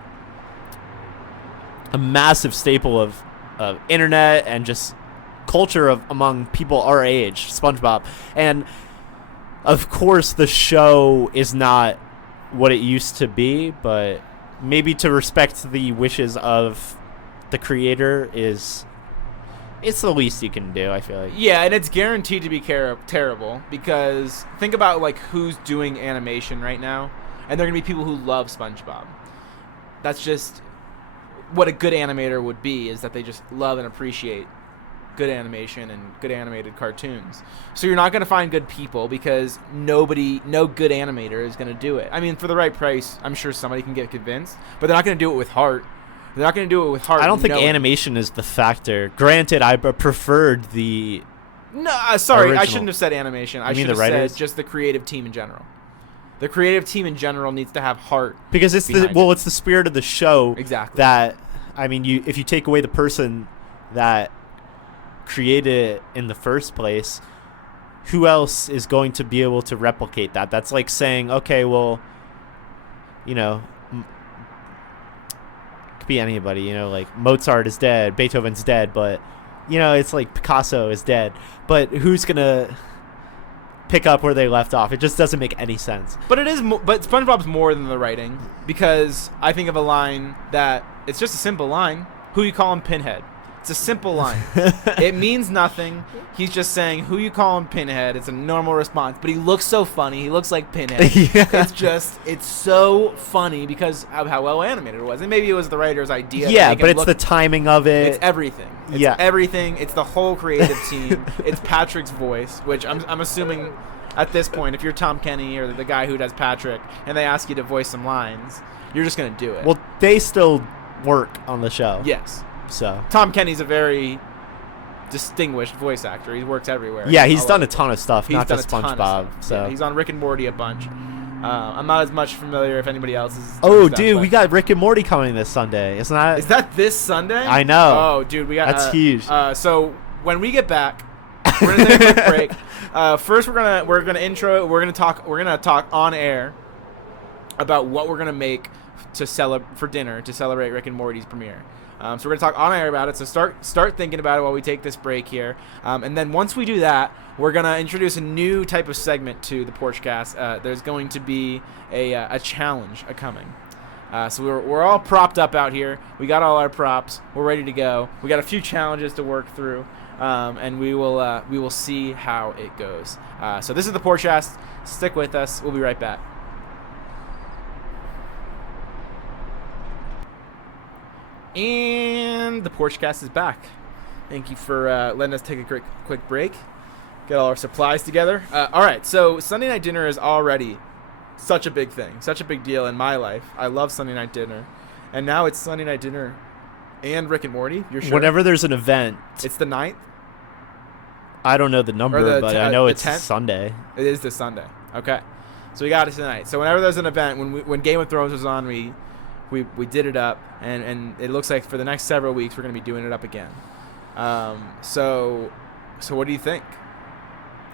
massive staple of internet and just culture among people our age, SpongeBob. And of course the show is not what it used to be, but maybe to respect the wishes of the creator it's the least you can do, I feel like. Yeah, and it's guaranteed to be terrible, because think about like who's doing animation right now, and they're going to be people who love SpongeBob. That's just what a good animator would be, is that they just love and appreciate good animation and good animated cartoons. So you're not going to find good people, because no good animator is going to do it. I mean, for the right price, I'm sure somebody can get convinced, but they're not going to do it with heart. They're not going to do it with heart. I don't think animation is the factor. Granted, I preferred the... No, sorry, original. I shouldn't have said animation. I mean should the have writers? said just the creative team in general. The creative team in general needs to have heart. Because it's behind it's the spirit of the show. Exactly. That, I mean, if you take away the person that created it in the first place, who else is going to be able to replicate that? That's like saying, okay, well, you know, could be anybody, you know, like Mozart is dead, Beethoven's dead, but, you know, it's like Picasso is dead. But who's going to pick up where they left off? It just doesn't make any sense. But but SpongeBob's more than the writing, because I think of a line that it's just a simple line. Who you call him Pinhead? It's a simple line. It means nothing. He's just saying who you call him Pinhead. It's a normal response, but he looks so funny. He looks like Pinhead. Yeah. It's so funny because of how well animated it was. And maybe it was the writer's idea. Yeah, but it's the timing of it. It's everything. It's everything. It's the whole creative team. It's Patrick's voice, which I'm assuming at this point, if you're Tom Kenny or the guy who does Patrick, and they ask you to voice some lines, you're just going to do it. Well, they still work on the show. Yes. So Tom Kenny's a very distinguished voice actor. He works everywhere. Yeah, he's done a ton of stuff, He's not done just a ton of SpongeBob. stuff. So Yeah, he's on Rick and Morty a bunch. I'm not as much familiar if anybody else is. oh, stuff, dude, but- we got Rick and Morty coming this Sunday. Isn't that? Is that this Sunday? I know. Oh, dude, we got. That's huge. So when we get back, we're gonna take a quick break. First, we're gonna intro. We're gonna talk on air about what we're gonna make for dinner to celebrate Rick and Morty's premiere. So we're gonna talk on air about it. So start thinking about it while we take this break here. And then once we do that, we're gonna introduce a new type of segment to the Porchcast. There's going to be a challenge coming. So we're all propped up out here. We got all our props. We're ready to go. We got a few challenges to work through, and we will see how it goes. So this is the Porchcast. Stick with us. We'll be right back. And the Porchcast is back. Thank you for letting us take a quick break. Get all our supplies together. All right, so Sunday night dinner is already such a big thing, such a big deal in my life. I love Sunday night dinner. And now it's Sunday night dinner and Rick and Morty. You're sure? Whenever there's an event, It's the 9th? I don't know the number, but I know the it's 10th? Sunday. It is this Sunday. Okay. So we got it tonight. So whenever there's an event, when Game of Thrones was on, we did it up, and it looks like for the next several weeks we're going to be doing it up again. So what do you think?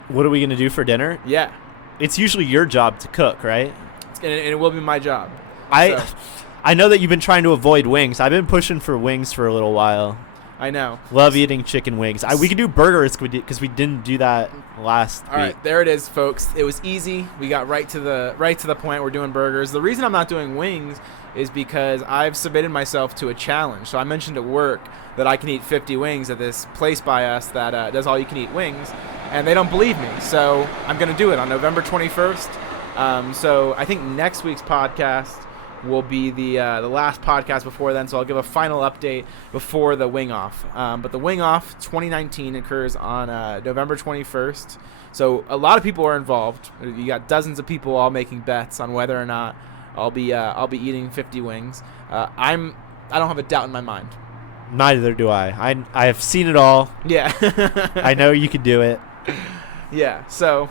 What are we gonna do for dinner? Yeah. It's usually your job to cook, right? And it will be my job. I know that you've been trying to avoid wings. I've been pushing for wings for a little while. I know. Love eating chicken wings. We could do burgers because we didn't do that last week. All right, there it is, folks. It was easy. We got right to the point. We're doing burgers. The reason I'm not doing wings is because I've submitted myself to a challenge. So I mentioned at work that I can eat 50 wings at this place by us that does all you can eat wings, and they don't believe me. So I'm going to do it on November 21st. So I think next week's podcast will be the last podcast before then, so I'll give a final update before the Wing Off. But the Wing Off 2019 occurs on November 21st, so a lot of people are involved. You got dozens of people all making bets on whether or not I'll be eating 50 wings. I don't have a doubt in my mind. Neither do I. I have seen it all. Yeah. I know you can do it. Yeah. So,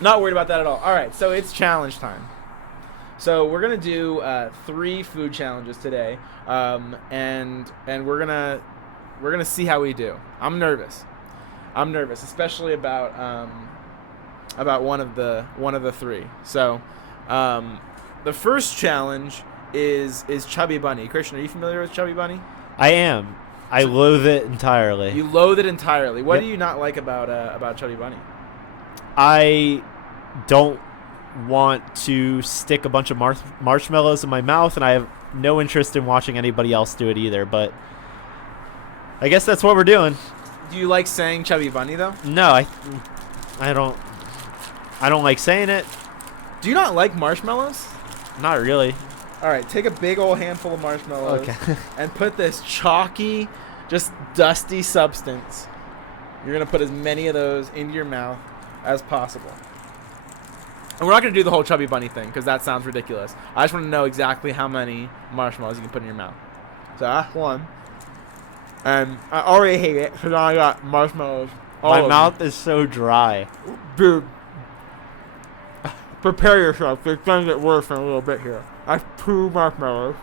not worried about that at all. All right. So it's challenge time. So we're gonna do 3 food challenges today, and we're gonna see how we do. I'm nervous, especially about one of the 3. So, the first challenge is Chubby Bunny. Christian, are you familiar with Chubby Bunny? I am. I loathe it entirely. You loathe it entirely. What Yep. do you not like about Chubby Bunny? I don't want to stick a bunch of marshmallows in my mouth, and I have no interest in watching anybody else do it either, but I guess that's what we're doing. Do you like saying Chubby Bunny though? No, I don't like saying it. Do you not like marshmallows? Not really. All right, take a big old handful of marshmallows Okay. and put this chalky, just dusty substance. You're going to put as many of those into your mouth as possible. And we're not going to do the whole Chubby Bunny thing because that sounds ridiculous. I just want to know exactly how many marshmallows you can put in your mouth. So that's one. And I already hate it because I got marshmallows all My over mouth is so dry. me. Dude, prepare yourself. It's going to get worse in a little bit here. That's 2 marshmallows.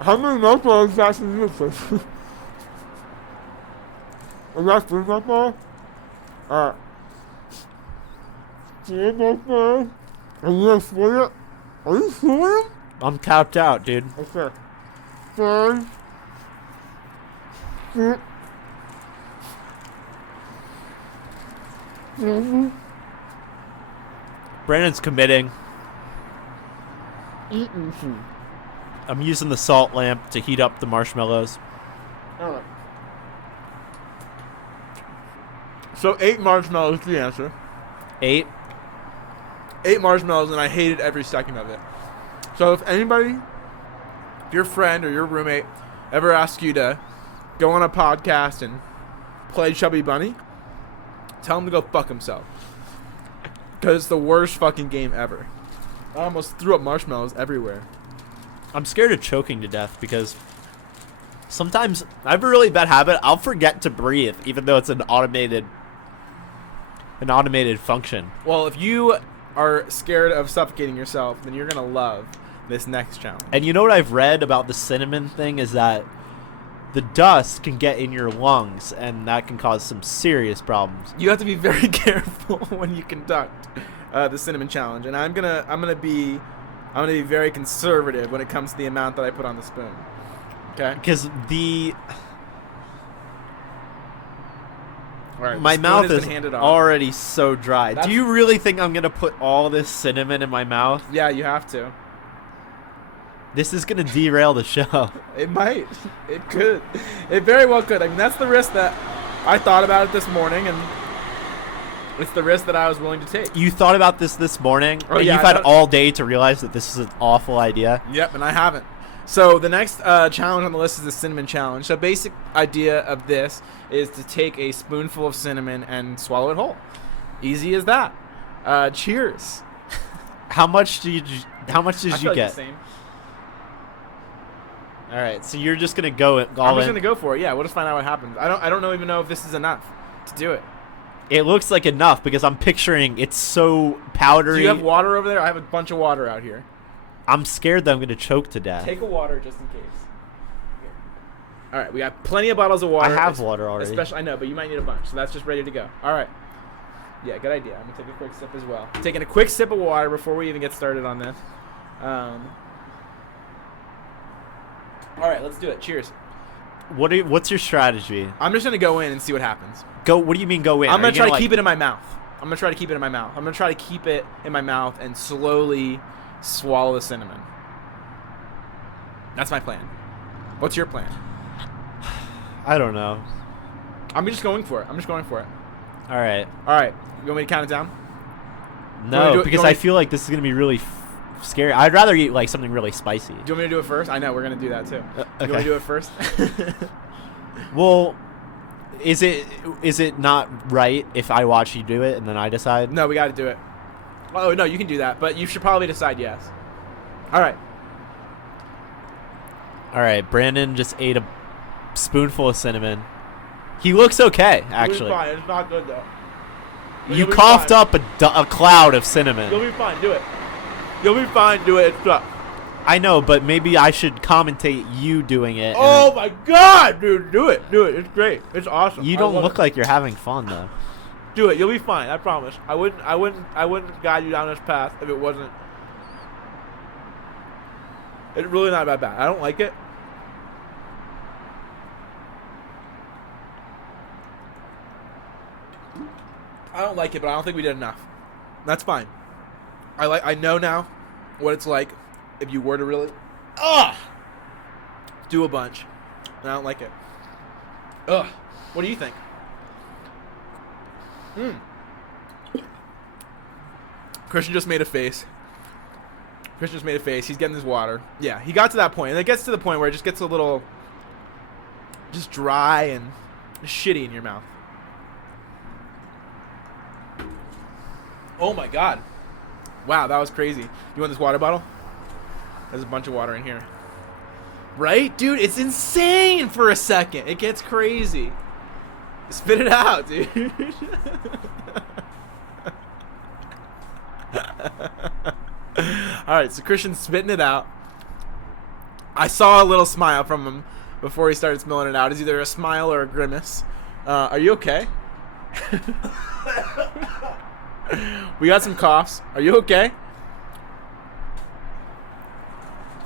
How many marshmallows does you use? Is that 3 marshmallows? Alright. 3 marshmallows. Are you gonna swing it? Are you swinging? I'm tapped out, dude. Okay. 5, 6, 7, Brandon's committing. 8, and 2. I'm using the salt lamp to heat up the marshmallows. Alright. So 8 marshmallows is the answer. 8. 8 marshmallows, and I hated every second of it. So if your friend or your roommate ever asks you to go on a podcast and play Chubby Bunny, tell him to go fuck himself. Because it's the worst fucking game ever. I almost threw up marshmallows everywhere. I'm scared of choking to death because sometimes I have a really bad habit. I'll forget to breathe even though it's an automated function. Well, if you are scared of suffocating yourself, then you're going to love this next challenge. And you know what I've read about the cinnamon thing is that the dust can get in your lungs and that can cause some serious problems. You have to be very careful when you conduct the cinnamon challenge, and I'm gonna be very conservative when it comes to the amount that I put on the spoon. Okay. Because All right, my the spoon mouth has is been handed off. already so dry. That's- Do you really think I'm gonna put all this cinnamon in my mouth? Yeah, you have to. This is gonna derail the show. It might. It could. It very well could. I mean, that's the risk that I thought about it this morning, and it's the risk that I was willing to take. You thought about this morning, Oh, and yeah, you've I had thought- all day to realize that this is an awful idea. Yep, and I haven't. So the next challenge on the list is the cinnamon challenge. So basic idea of this is to take a spoonful of cinnamon and swallow it whole. Easy as that. Cheers. How much did I you feel like get? the same. All right, so you're just gonna go all I'm just in. gonna go for it. Yeah, we'll just find out what happens. I don't even know if this is enough to do it. It looks like enough because I'm picturing it's so powdery. Do you have water over there? I have a bunch of water out here. I'm scared that I'm gonna choke to death. Take a water just in case. Here. All right, we got plenty of bottles of water. I have water already. Especially, I know, but you might need a bunch, so that's just ready to go. All right. Yeah, good idea. I'm gonna take a quick sip as well. Taking a quick sip of water before we even get started on this. All right, let's do it. Cheers. What's your strategy? I'm just gonna go in and see what happens. Go. What do you mean go in? I'm Are gonna you try to like- keep it in my mouth. I'm gonna try to keep it in my mouth. I'm gonna try to keep it in my mouth and slowly swallow the cinnamon. That's my plan. What's your plan? I don't know. I'm just going for it. I'm just going for it. All right. All right. You want me to count it down? wanna do No, it- because you I wanna- feel like this is gonna be really scary. I'd rather eat like something really spicy. Do you want me to do it first? I know we're gonna do that too. You want me okay. to do it first? Well, is it not right if I watch you do it and then I decide? No, we got to do it. Oh no, you can do that, but you should probably decide yes. All right. All right, Brandon just ate a spoonful of cinnamon. He looks okay, actually. Fine. It's not good though. You coughed up a cloud of cinnamon. You'll be fine. Do it. You'll be fine. Do it. It's tough. I know, but maybe I should commentate you doing it. Oh my god, dude! Do it. Do it. It's great. It's awesome. You I don't love look it. like you're having fun though. Do it. You'll be fine. I promise. I wouldn't guide you down this path if it wasn't. It's really not that bad. I don't like it. I don't like it, but I don't think we did enough. That's fine. I know now what it's like if you were to really do a bunch. And I don't like it. Ugh. What do you think? Christian just made a face. He's getting his water. Yeah, he got to that point. And it gets to the point where it just gets a little just dry and shitty in your mouth. Oh my god. Wow, that was crazy. You want this water bottle? There's a bunch of water in here. Right? Dude, it's insane for a second. It gets crazy. Spit it out, dude. Alright, so Christian's spitting it out. I saw a little smile from him before he started spilling it out. It's either a smile or a grimace. Are you okay? We got some coughs. Are you okay?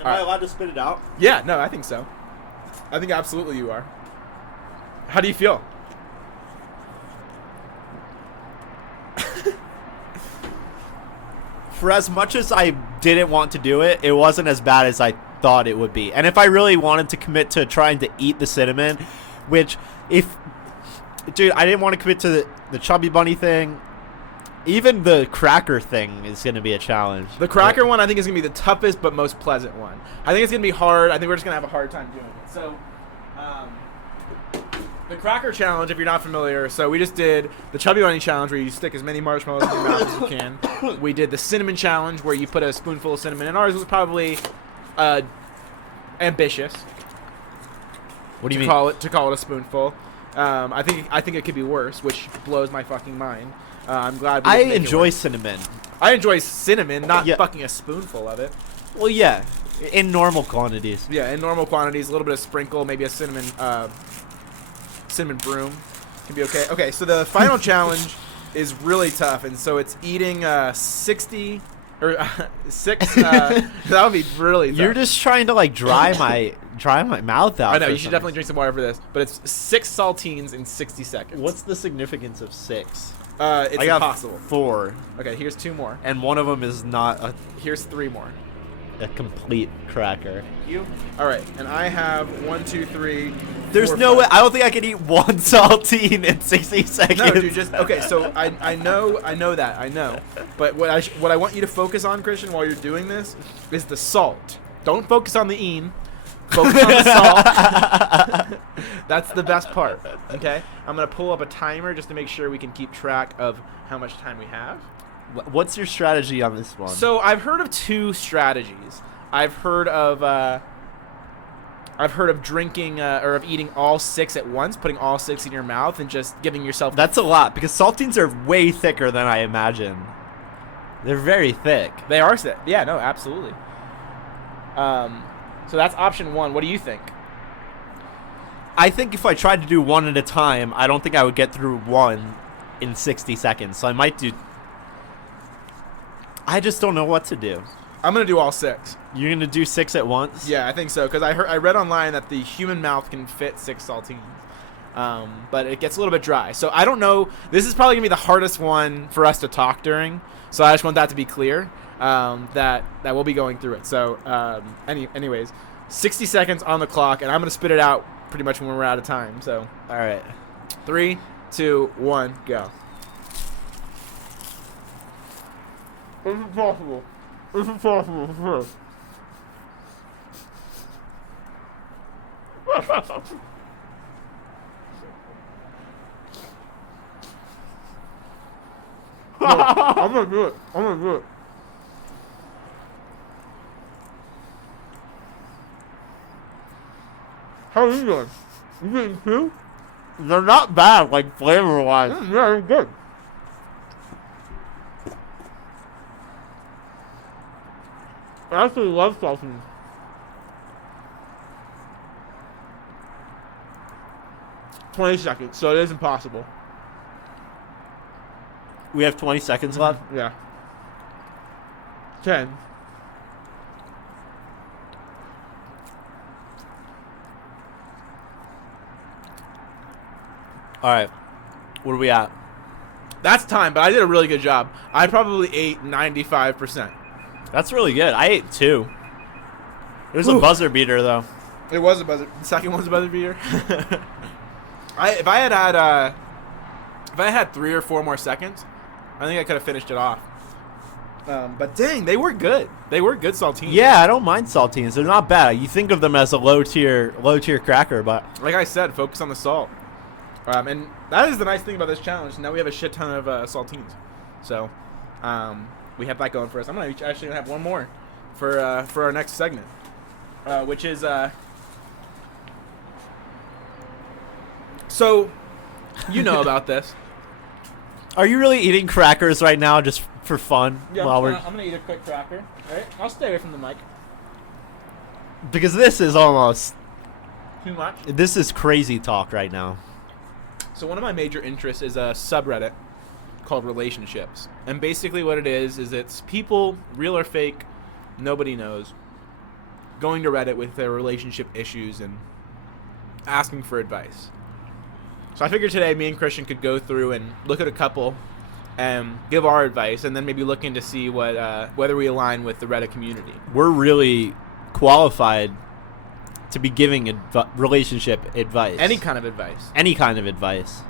Am I allowed to spit it out? Yeah, no, I think so. I think absolutely you are. How do you feel? For as much as I didn't want to do it, it wasn't as bad as I thought it would be. And if I really wanted to commit to trying to eat the cinnamon, which dude, I didn't want to commit to the Chubby Bunny thing. Even the cracker thing is going to be a challenge. The cracker one I think is going to be the toughest but most pleasant one. I think it's going to be hard. I think we're just going to have a hard time doing it. So, the cracker challenge, if you're not familiar, so we just did the Chubby Bunny challenge where you stick as many marshmallows in your mouth as you can. We did the cinnamon challenge where you put a spoonful of cinnamon, and ours was probably ambitious. What do you mean? To call it a spoonful. I think it could be worse, which blows my fucking mind. I'm glad. I enjoy cinnamon. I enjoy cinnamon, not Yeah. fucking a spoonful of it. Well, yeah, in normal quantities. Yeah, in normal quantities, a little bit of sprinkle, maybe a cinnamon broom can be okay. Okay, so the final challenge is really tough, and so it's eating 60 or 6. That would be really tough. You're just trying to like dry my mouth out. I know for you should some definitely reason. drink some water for this, but it's 6 saltines in 60 seconds. What's the significance of 6? It's I got impossible. 4, Okay, here's 2 more. and one of them is not Here's 3 more. a complete cracker. You? All right, and I have 1, 2, 3. There's 4, no 5. way. I don't think I can eat one saltine in 60 seconds. No, dude, just okay. So I know that I know, but what I want you to focus on, Christian, while you're doing this, is the salt. Don't focus on the een. Focus on the salt. That's the best part. Okay, I'm gonna pull up a timer just to make sure we can keep track of how much time we have. What's your strategy on this one? So I've heard of 2 strategies. I've heard of drinking or of eating all 6 at once, putting all 6 in your mouth, and just giving yourself. That's a lot because saltines are way thicker than I imagine. They're very thick. They are sick. Yeah, no, absolutely. So that's option 1. What do you think? I think if I tried to do one at a time, I don't think I would get through one in 60 seconds. So I might do. I just don't know what to do. I'm gonna do all 6. You're gonna do 6 at once? Yeah, I think so, because I read online that the human mouth can fit 6 saltines, but it gets a little bit dry. So I don't know. This is probably gonna be the hardest one for us to talk during. So I just want that to be clear. That we'll be going through it. So anyways, 60 seconds on the clock, and I'm gonna spit it out pretty much when we're out of time. So All right. 3, 2, 1, go. This is possible. This is possible. I'm gonna do it. I'm gonna do it. How are you doing? You eating too? They're not bad, like flavor-wise. Yeah, they're good. I actually love saltines. $20, so it is impossible. We have 20 seconds left. Yeah. 10. All right. What are we at? That's time, but I did a really good job. I probably ate 95%. That's really good. I ate 2. It was a buzzer beater, though. It was a buzzer. The second one's a buzzer beater. If I had 3 or 4 more seconds, I think I could have finished it off. But dang, they were good. They were good saltines. Yeah, I don't mind saltines. They're not bad. You think of them as a low tier cracker, but Like I said, focus on the salt. And that is the nice thing about this challenge. Now we have a shit ton of saltines. So we have that going for us. I'm actually gonna have one more for our next segment, which is so you know about this. are you really eating crackers right now just for fun? Yeah, while I'm gonna eat a quick cracker. All right, I'll stay away from the mic. Because this is almost Too much. this is crazy talk right now. So one of my major interests is a subreddit called Relationships. And basically what it is it's people, real or fake, nobody knows, going to Reddit with their relationship issues and asking for advice. So I figured today me and Christian could go through and look at a couple and give our advice and then maybe look into see what whether we align with the Reddit community. We're really qualified to be giving relationship advice. Any kind of advice. Any kind of advice.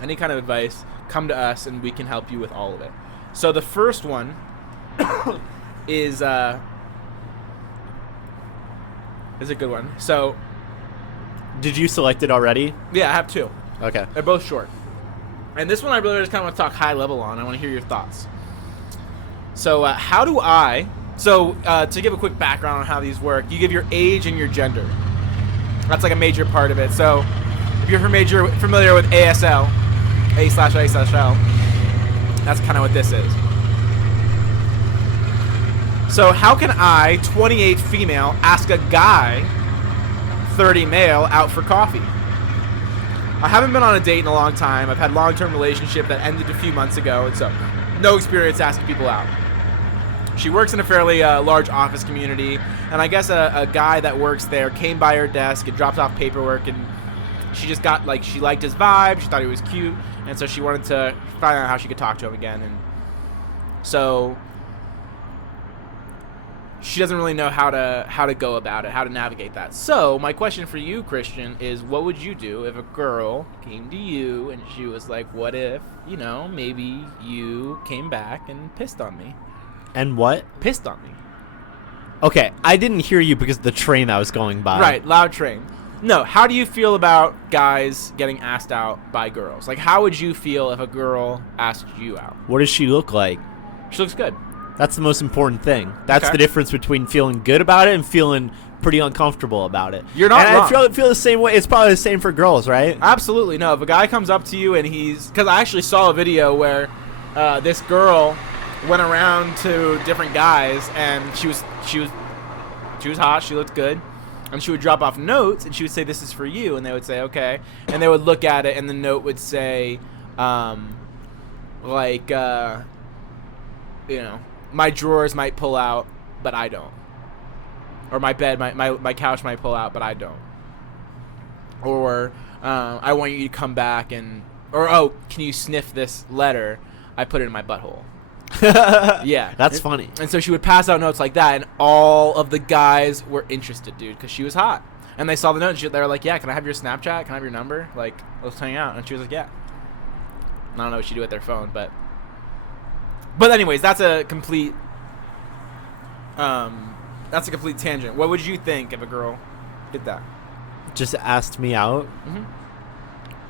Any kind of advice, come to us and we can help you with all of it. So the first one is a good one. So Did you select it already? yeah, I have 2. Okay. They're both short. And this one I really just kind of want to talk high level on. I want to hear your thoughts. So how do I... So to give a quick background on how these work, you give your age and your gender. That's like a major part of it. So if you're familiar with ASL, A/A/L, that's kind of what this is. So how can I, 28 female, ask a guy, 30 male, out for coffee? I haven't been on a date in a long time. I've had a long-term relationship that ended a few months ago, and so no experience asking people out. She works in a fairly large office community, and I guess a guy that works there came by her desk and dropped off paperwork, and she just got, like, she liked his vibe, she thought he was cute, and so she wanted to find out how she could talk to him again, and so she doesn't really know how to go about it, how to navigate that. So my question for you, Christian, is what would you do if a girl came to you and she was like, what if, maybe you came back and pissed on me? And what? Pissed on me. Okay, I didn't hear you because of the train that was going by. Right, loud train. No, how do you feel about guys getting asked out by girls? Like, how would you feel if a girl asked you out? What does she look like? She looks good. That's the most important thing. That's Okay. the difference between feeling good about it and feeling pretty uncomfortable about it. You're not and wrong. I feel the same way. It's probably the same for girls, right? Absolutely. No, if a guy comes up to you and because I actually saw a video where this girl went around to different guys and she was hot, she looked good, and she would drop off notes and she would say, this is for you, and they would say, okay, and they would look at it and the note would say my drawers might pull out but I don't, or my bed my couch might pull out but I don't, or I want you to come back or can you sniff this letter, I put it in my butthole. Yeah, That's funny. And so she would pass out notes like that, and all of the guys were interested, dude, because she was hot. And they saw the note, and they were like, yeah, can I have your Snapchat? Can I have your number? Like, let's hang out. And she was like, yeah. I don't know what she do with their phone, but anyways, that's a complete tangent. What would you think if a girl did that? Just asked me out. Mhm.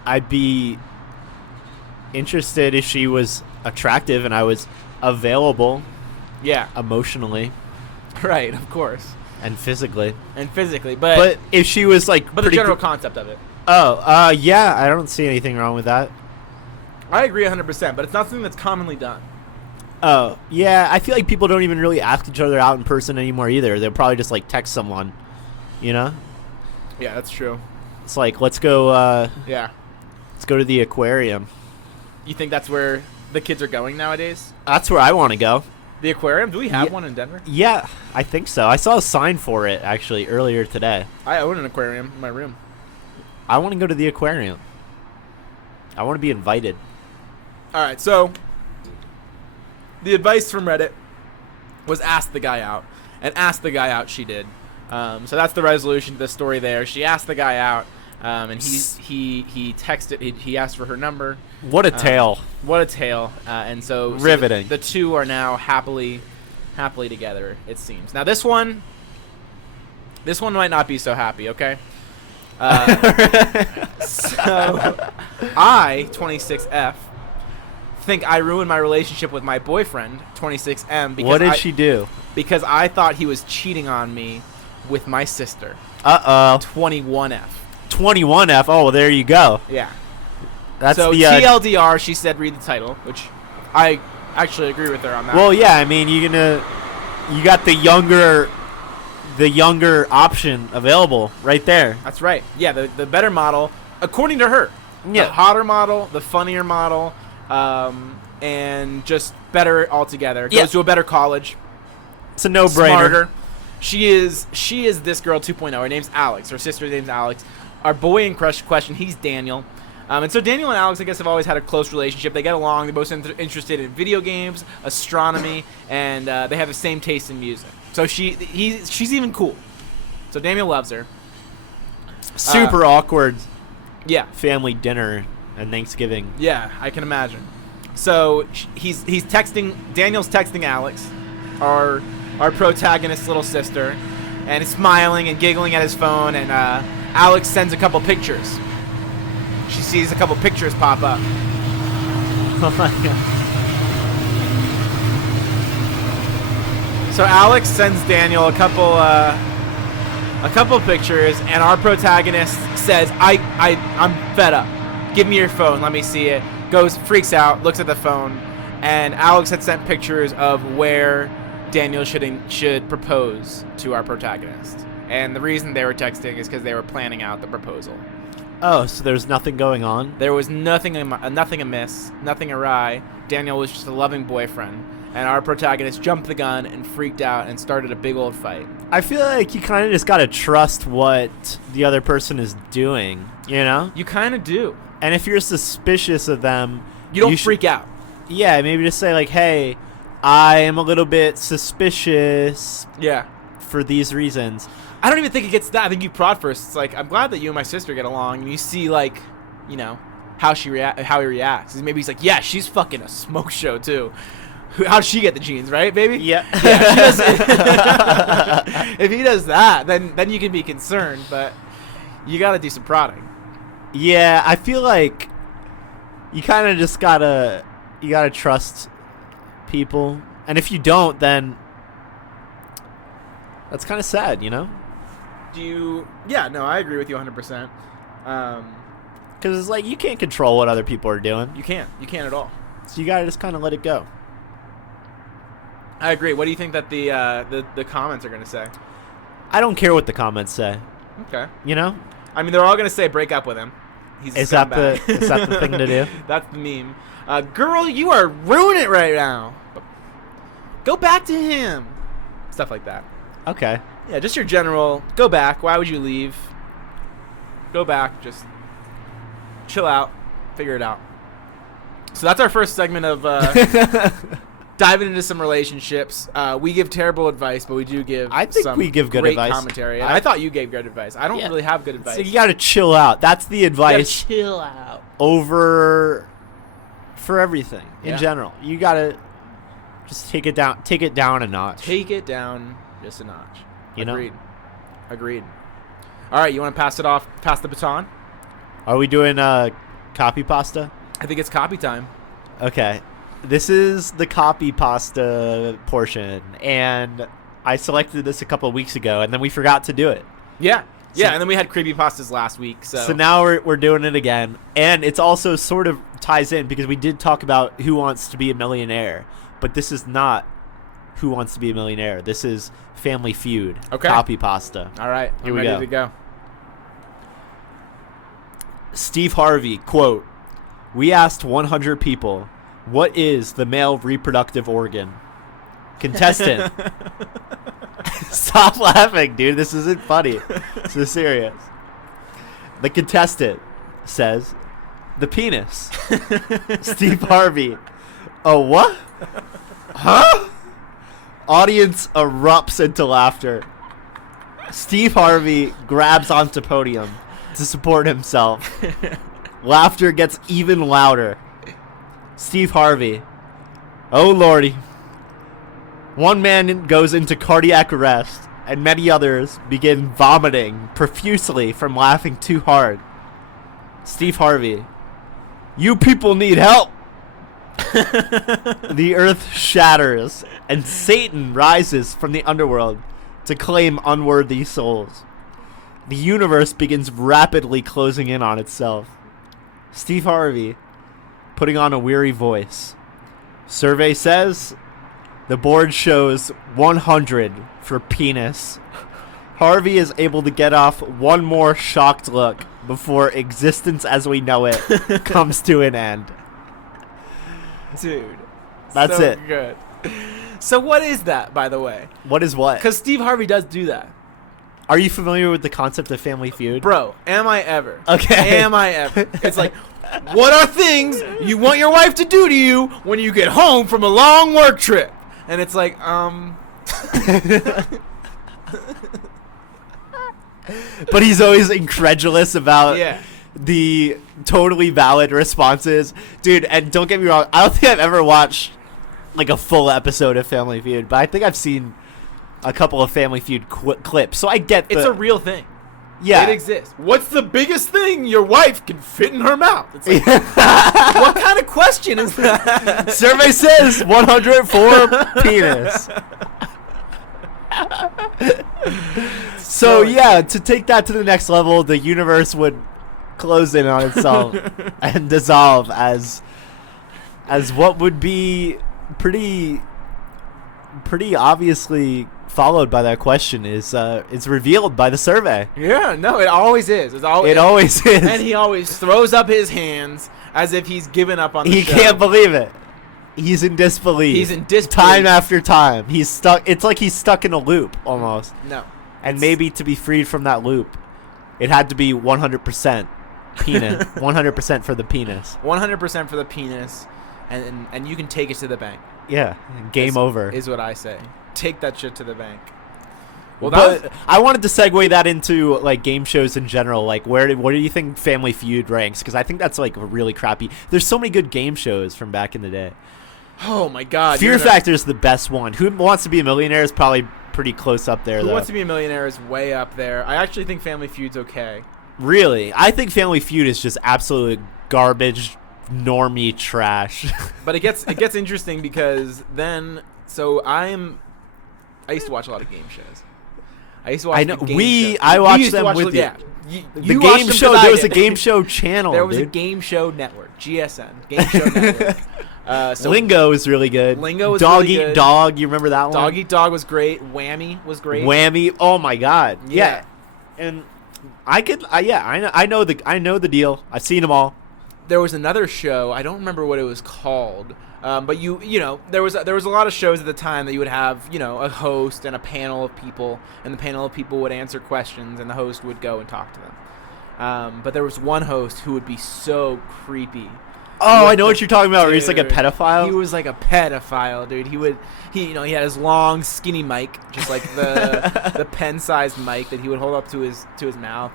I'd be interested if she was attractive and I was available Yeah. emotionally Right. Of course. and physically. And physically, But if she was like the pretty general gr- concept of it. yeah, I don't see anything wrong with that. I agree 100%, but it's not something that's commonly done. Oh, yeah, I feel like people don't even really ask each other out in person anymore either. They'll probably just like text someone, you know? Yeah, that's true. It's like, let's go Yeah. to the aquarium. You think that's where the kids are going nowadays? That's where I want to go. The aquarium? Do we have Yeah. one in Denver? Yeah, I think so. I saw a sign for it actually earlier today. I own an aquarium in my room. I want to go to the aquarium. I want to be invited. All right, so the advice from Reddit was ask the guy out, and ask the guy out she did. So that's the resolution to the story there. She asked the guy out, and he texted. He asked for her number. What a tale. What a tale! And so Riveting. the two are now happily together. It seems. Now this one might not be so happy. Okay. So I 26F think I ruined my relationship with my boyfriend 26M because What did she do? Because I thought he was cheating on me with my sister 21F. 21F. Oh, well, there you go. Yeah. That's So the TLDR, she said read the title, which I actually agree with her on that. Well, yeah, I mean, you got the younger option available right there. That's right. Yeah, the better model according to her. Yeah. The hotter model, the funnier model, and just better altogether. Goes Yeah. to a better college. It's a no-brainer. Smarter. She is this girl 2.0. Her name's Alex. Her sister's name's Alex. Our boy in question, he's Daniel. And so Daniel and Alex, I guess, have always had a close relationship. They get along. They're both interested in video games, astronomy, and they have the same taste in music. So she's even cool. So Daniel loves her. Super awkward Yeah. family dinner and Thanksgiving. Yeah, I can imagine. So he's texting. Daniel's texting Alex, our protagonist's little sister, and is smiling and giggling at his phone. And Alex sends a couple pictures. She sees a couple pictures pop up. Oh my god. So Alex sends Daniel a couple pictures, and our protagonist says, I'm fed up. Give me your phone. Let me see it. Goes, freaks out, looks at the phone, and Alex had sent pictures of where Daniel should propose to our protagonist. And the reason they were texting is because they were planning out the proposal. Oh, so there's nothing going on? There was nothing amiss, nothing awry. Daniel was just a loving boyfriend. And our protagonist jumped the gun and freaked out and started a big old fight. I feel like you kind of just got to trust what the other person is doing, you know? You kind of do. And if you're suspicious of them, You don't freak out. Yeah, maybe just say like, hey, I am a little bit suspicious Yeah. for these reasons. I don't even think it gets that. I think you prod first. It's like, I'm glad that you and my sister get along, and you see, like, you know, how he reacts. Maybe he's like, yeah, she's fucking a smoke show too. How'd she get the genes, right, baby? Yeah. Yeah, if he does that, then you can be concerned, but you got to do some prodding. Yeah, I feel like you kind of just gotta trust people, and if you don't, then that's kind of sad, you know? Yeah, no, I agree with you 100%. Because it's like you can't control what other people are doing, You can't at all. so you gotta just kind of let it go. I agree. What do you think that the comments are going to say? I don't care what the comments say, Okay. you know? I mean, they're all going to say break up with him. He's a Is that scumbag. the thing to do? That's the meme. Girl, you are ruining it right now. Go back to him. Stuff like that. Okay. Yeah, just your general, go back. Why would you leave? Go back. Just chill out. Figure it out. So that's our first segment of diving into some relationships. We give terrible advice, but we do give I think some we give good great advice. commentary. And I thought you gave good advice. I don't Yeah. really have good advice. So you gotta chill out. That's the You gotta advice chill out. over for everything in Yeah. general. You gotta just take it down a notch. Take it down just a notch. You know? Agreed. All right, you want to pass the baton? Are we doing copy pasta? I think it's copy time. Okay. This is the copy pasta portion, and I selected this a couple of weeks ago, and then we forgot to do it. Yeah. So- Yeah, and then we had creepypastas last week. So now we're doing it again, and it's also sort of ties in because we did talk about Who Wants to Be a Millionaire, but this is not Who Wants to Be a Millionaire. This is Family Feud. Okay. Copy pasta. All right. Here I'm we ready go. to go. Steve Harvey, quote, "We asked 100 people, what is the male reproductive organ?" Contestant. Stop laughing, dude. This isn't funny. This is serious. The contestant says, "The penis." Steve Harvey, "Oh, what? Huh?" Audience erupts into laughter. Steve Harvey grabs onto podium to support himself. Laughter gets even louder. Steve Harvey, "Oh, Lordy." One man goes into cardiac arrest, and many others begin vomiting profusely from laughing too hard. Steve Harvey, "You people need help." The earth shatters, and Satan rises from the underworld to claim unworthy souls. The universe begins rapidly closing in on itself. Steve Harvey, putting on a weary voice. Survey says the board shows 100 for penis. Harvey is able to get off one more shocked look before existence as we know it comes to an end. Dude. That's so it. Good. So what is that, by the way? What is what? Because Steve Harvey does do that. Are you familiar with the concept of Family Feud? Bro, am I ever? Okay. Am I ever? It's like, what are things you want your wife to do to you when you get home from a long work trip? And it's like, But he's always incredulous about yeah. the totally valid responses. Dude, and don't get me wrong, I don't think I've ever watched like a full episode of Family Feud, but I think I've seen a couple of Family Feud clips, so I get It's a real thing. yeah. It exists. What's the biggest thing your wife can fit in her mouth? It's like, what kind of question is that? Survey says 104 penis. So yeah, to take that to the next level, the universe would close in on itself and dissolve as what would be pretty obviously followed by that question is revealed by the survey. Yeah, no, it always is. It always is. And he always throws up his hands as if he's given up on the He show. can't believe it. He's in disbelief. He's in disbelief. Time after time. He's stuck. It's like he's stuck in a loop almost. No. And maybe to be freed from that loop, it had to be 100% penis. 100% for the penis. 100% for the penis, and you can take it to the bank. Yeah. Game over. Is what I say. Take that shit to the bank. Well, But I wanted to segue that into like game shows in general. Like, what do you think Family Feud ranks? Because I think that's like really crappy. There's so many good game shows from back in the day. oh my God. Fear Factor is the best one. Who Wants to Be a Millionaire is probably pretty close up there, Who though. Wants to Be a Millionaire is way up there. I actually think Family Feud's okay. Really? I think Family Feud is just absolute garbage, normie trash. But it gets interesting because then I used to watch a lot of game shows. I used to watch. I know. the game shows. I We watched used to them watch with you. Yeah. The You watched game them show. 'cause I There was a did. game show channel. There was a dude. game show network, GSN, Game Show Network. So Lingo is really good. Lingo was Dog really Eat good. Dog. You remember that one? Dog Eat Dog was great. Whammy was great. Whammy. Oh my God. Yeah. And I know the deal. I've seen them all. There was another show. I don't remember what it was called. But you know, there was a lot of shows at the time that you would have, a host and a panel of people, and the panel of people would answer questions, and the host would go and talk to them. But there was one host who would be so creepy. Oh, I know what you're talking about. Where he's like a Dude, pedophile. He was like a pedophile, dude. He had his long, skinny mic, just like the pen-sized mic that he would hold up to his mouth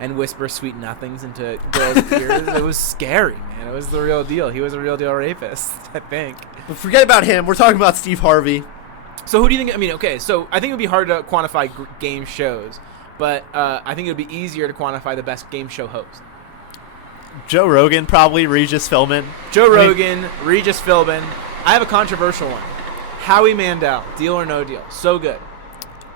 and whisper sweet nothings into girls' ears. It was scary, man. It was the real deal. He was a real deal rapist, I think. But forget about him. We're talking about Steve Harvey. So who do you think? I mean, okay. So I think it would be hard to quantify game shows, but I think it would be easier to quantify the best game show host. Joe Rogan, probably Regis Philbin. Joe Rogan, Regis Philbin. I have a controversial one. Howie Mandel, Deal or No Deal. So good.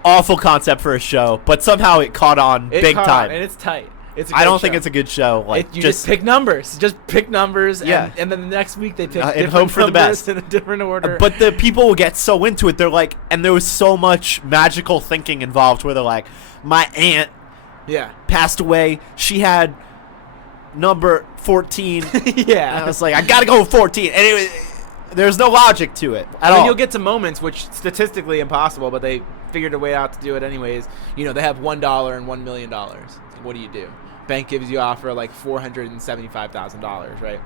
Awful concept for a show, but somehow it caught on It big caught time. on, and it's tight. It's. I don't think it's a good show. Like You just pick numbers. Just pick numbers. Yeah. And then the next week they pick And different hope for the numbers best. in a different order. But the people will get so into it. They're like, and there was so much magical thinking involved where they're like, my aunt yeah. passed away. She had number 14. Yeah. And I was like, I gotta go with 14. And there's no logic to it at And all. then you'll get to moments which statistically impossible, but they figured a way out to do it anyways. You know, they have $1 and $1 million. What do you do? Bank gives you offer like $475,000, right?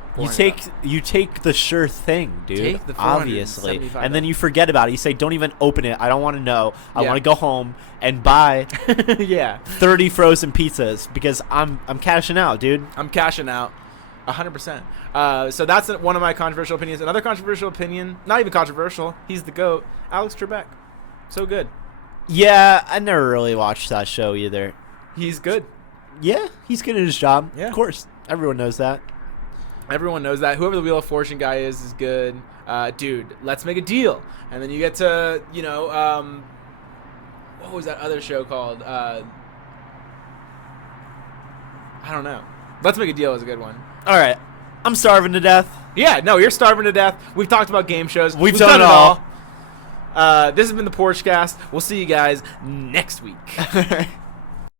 You take the sure thing, dude. Take the obviously, $475,000. and then you forget about it. You say, "Don't even open it. I don't want to know. I Yeah. want to go home and buy yeah. 30 frozen pizzas because I'm cashing out, dude." I'm cashing out 100%. So that's one of my controversial opinions. Another controversial opinion, not even controversial, he's the GOAT, Alex Trebek. So good. Yeah, I never really watched that show either. He's good. Yeah, he's good at his job. Yeah. Of course, everyone knows that. Everyone knows that. Whoever the Wheel of Fortune guy is good. Dude, let's make a deal. And then you get to, what was that other show called? I don't know. Let's Make a Deal is a good one. All right, I'm starving to death. Yeah, no, you're starving to death. We've talked about game shows. We've done it all. This has been the Porchcast. We'll see you guys next week.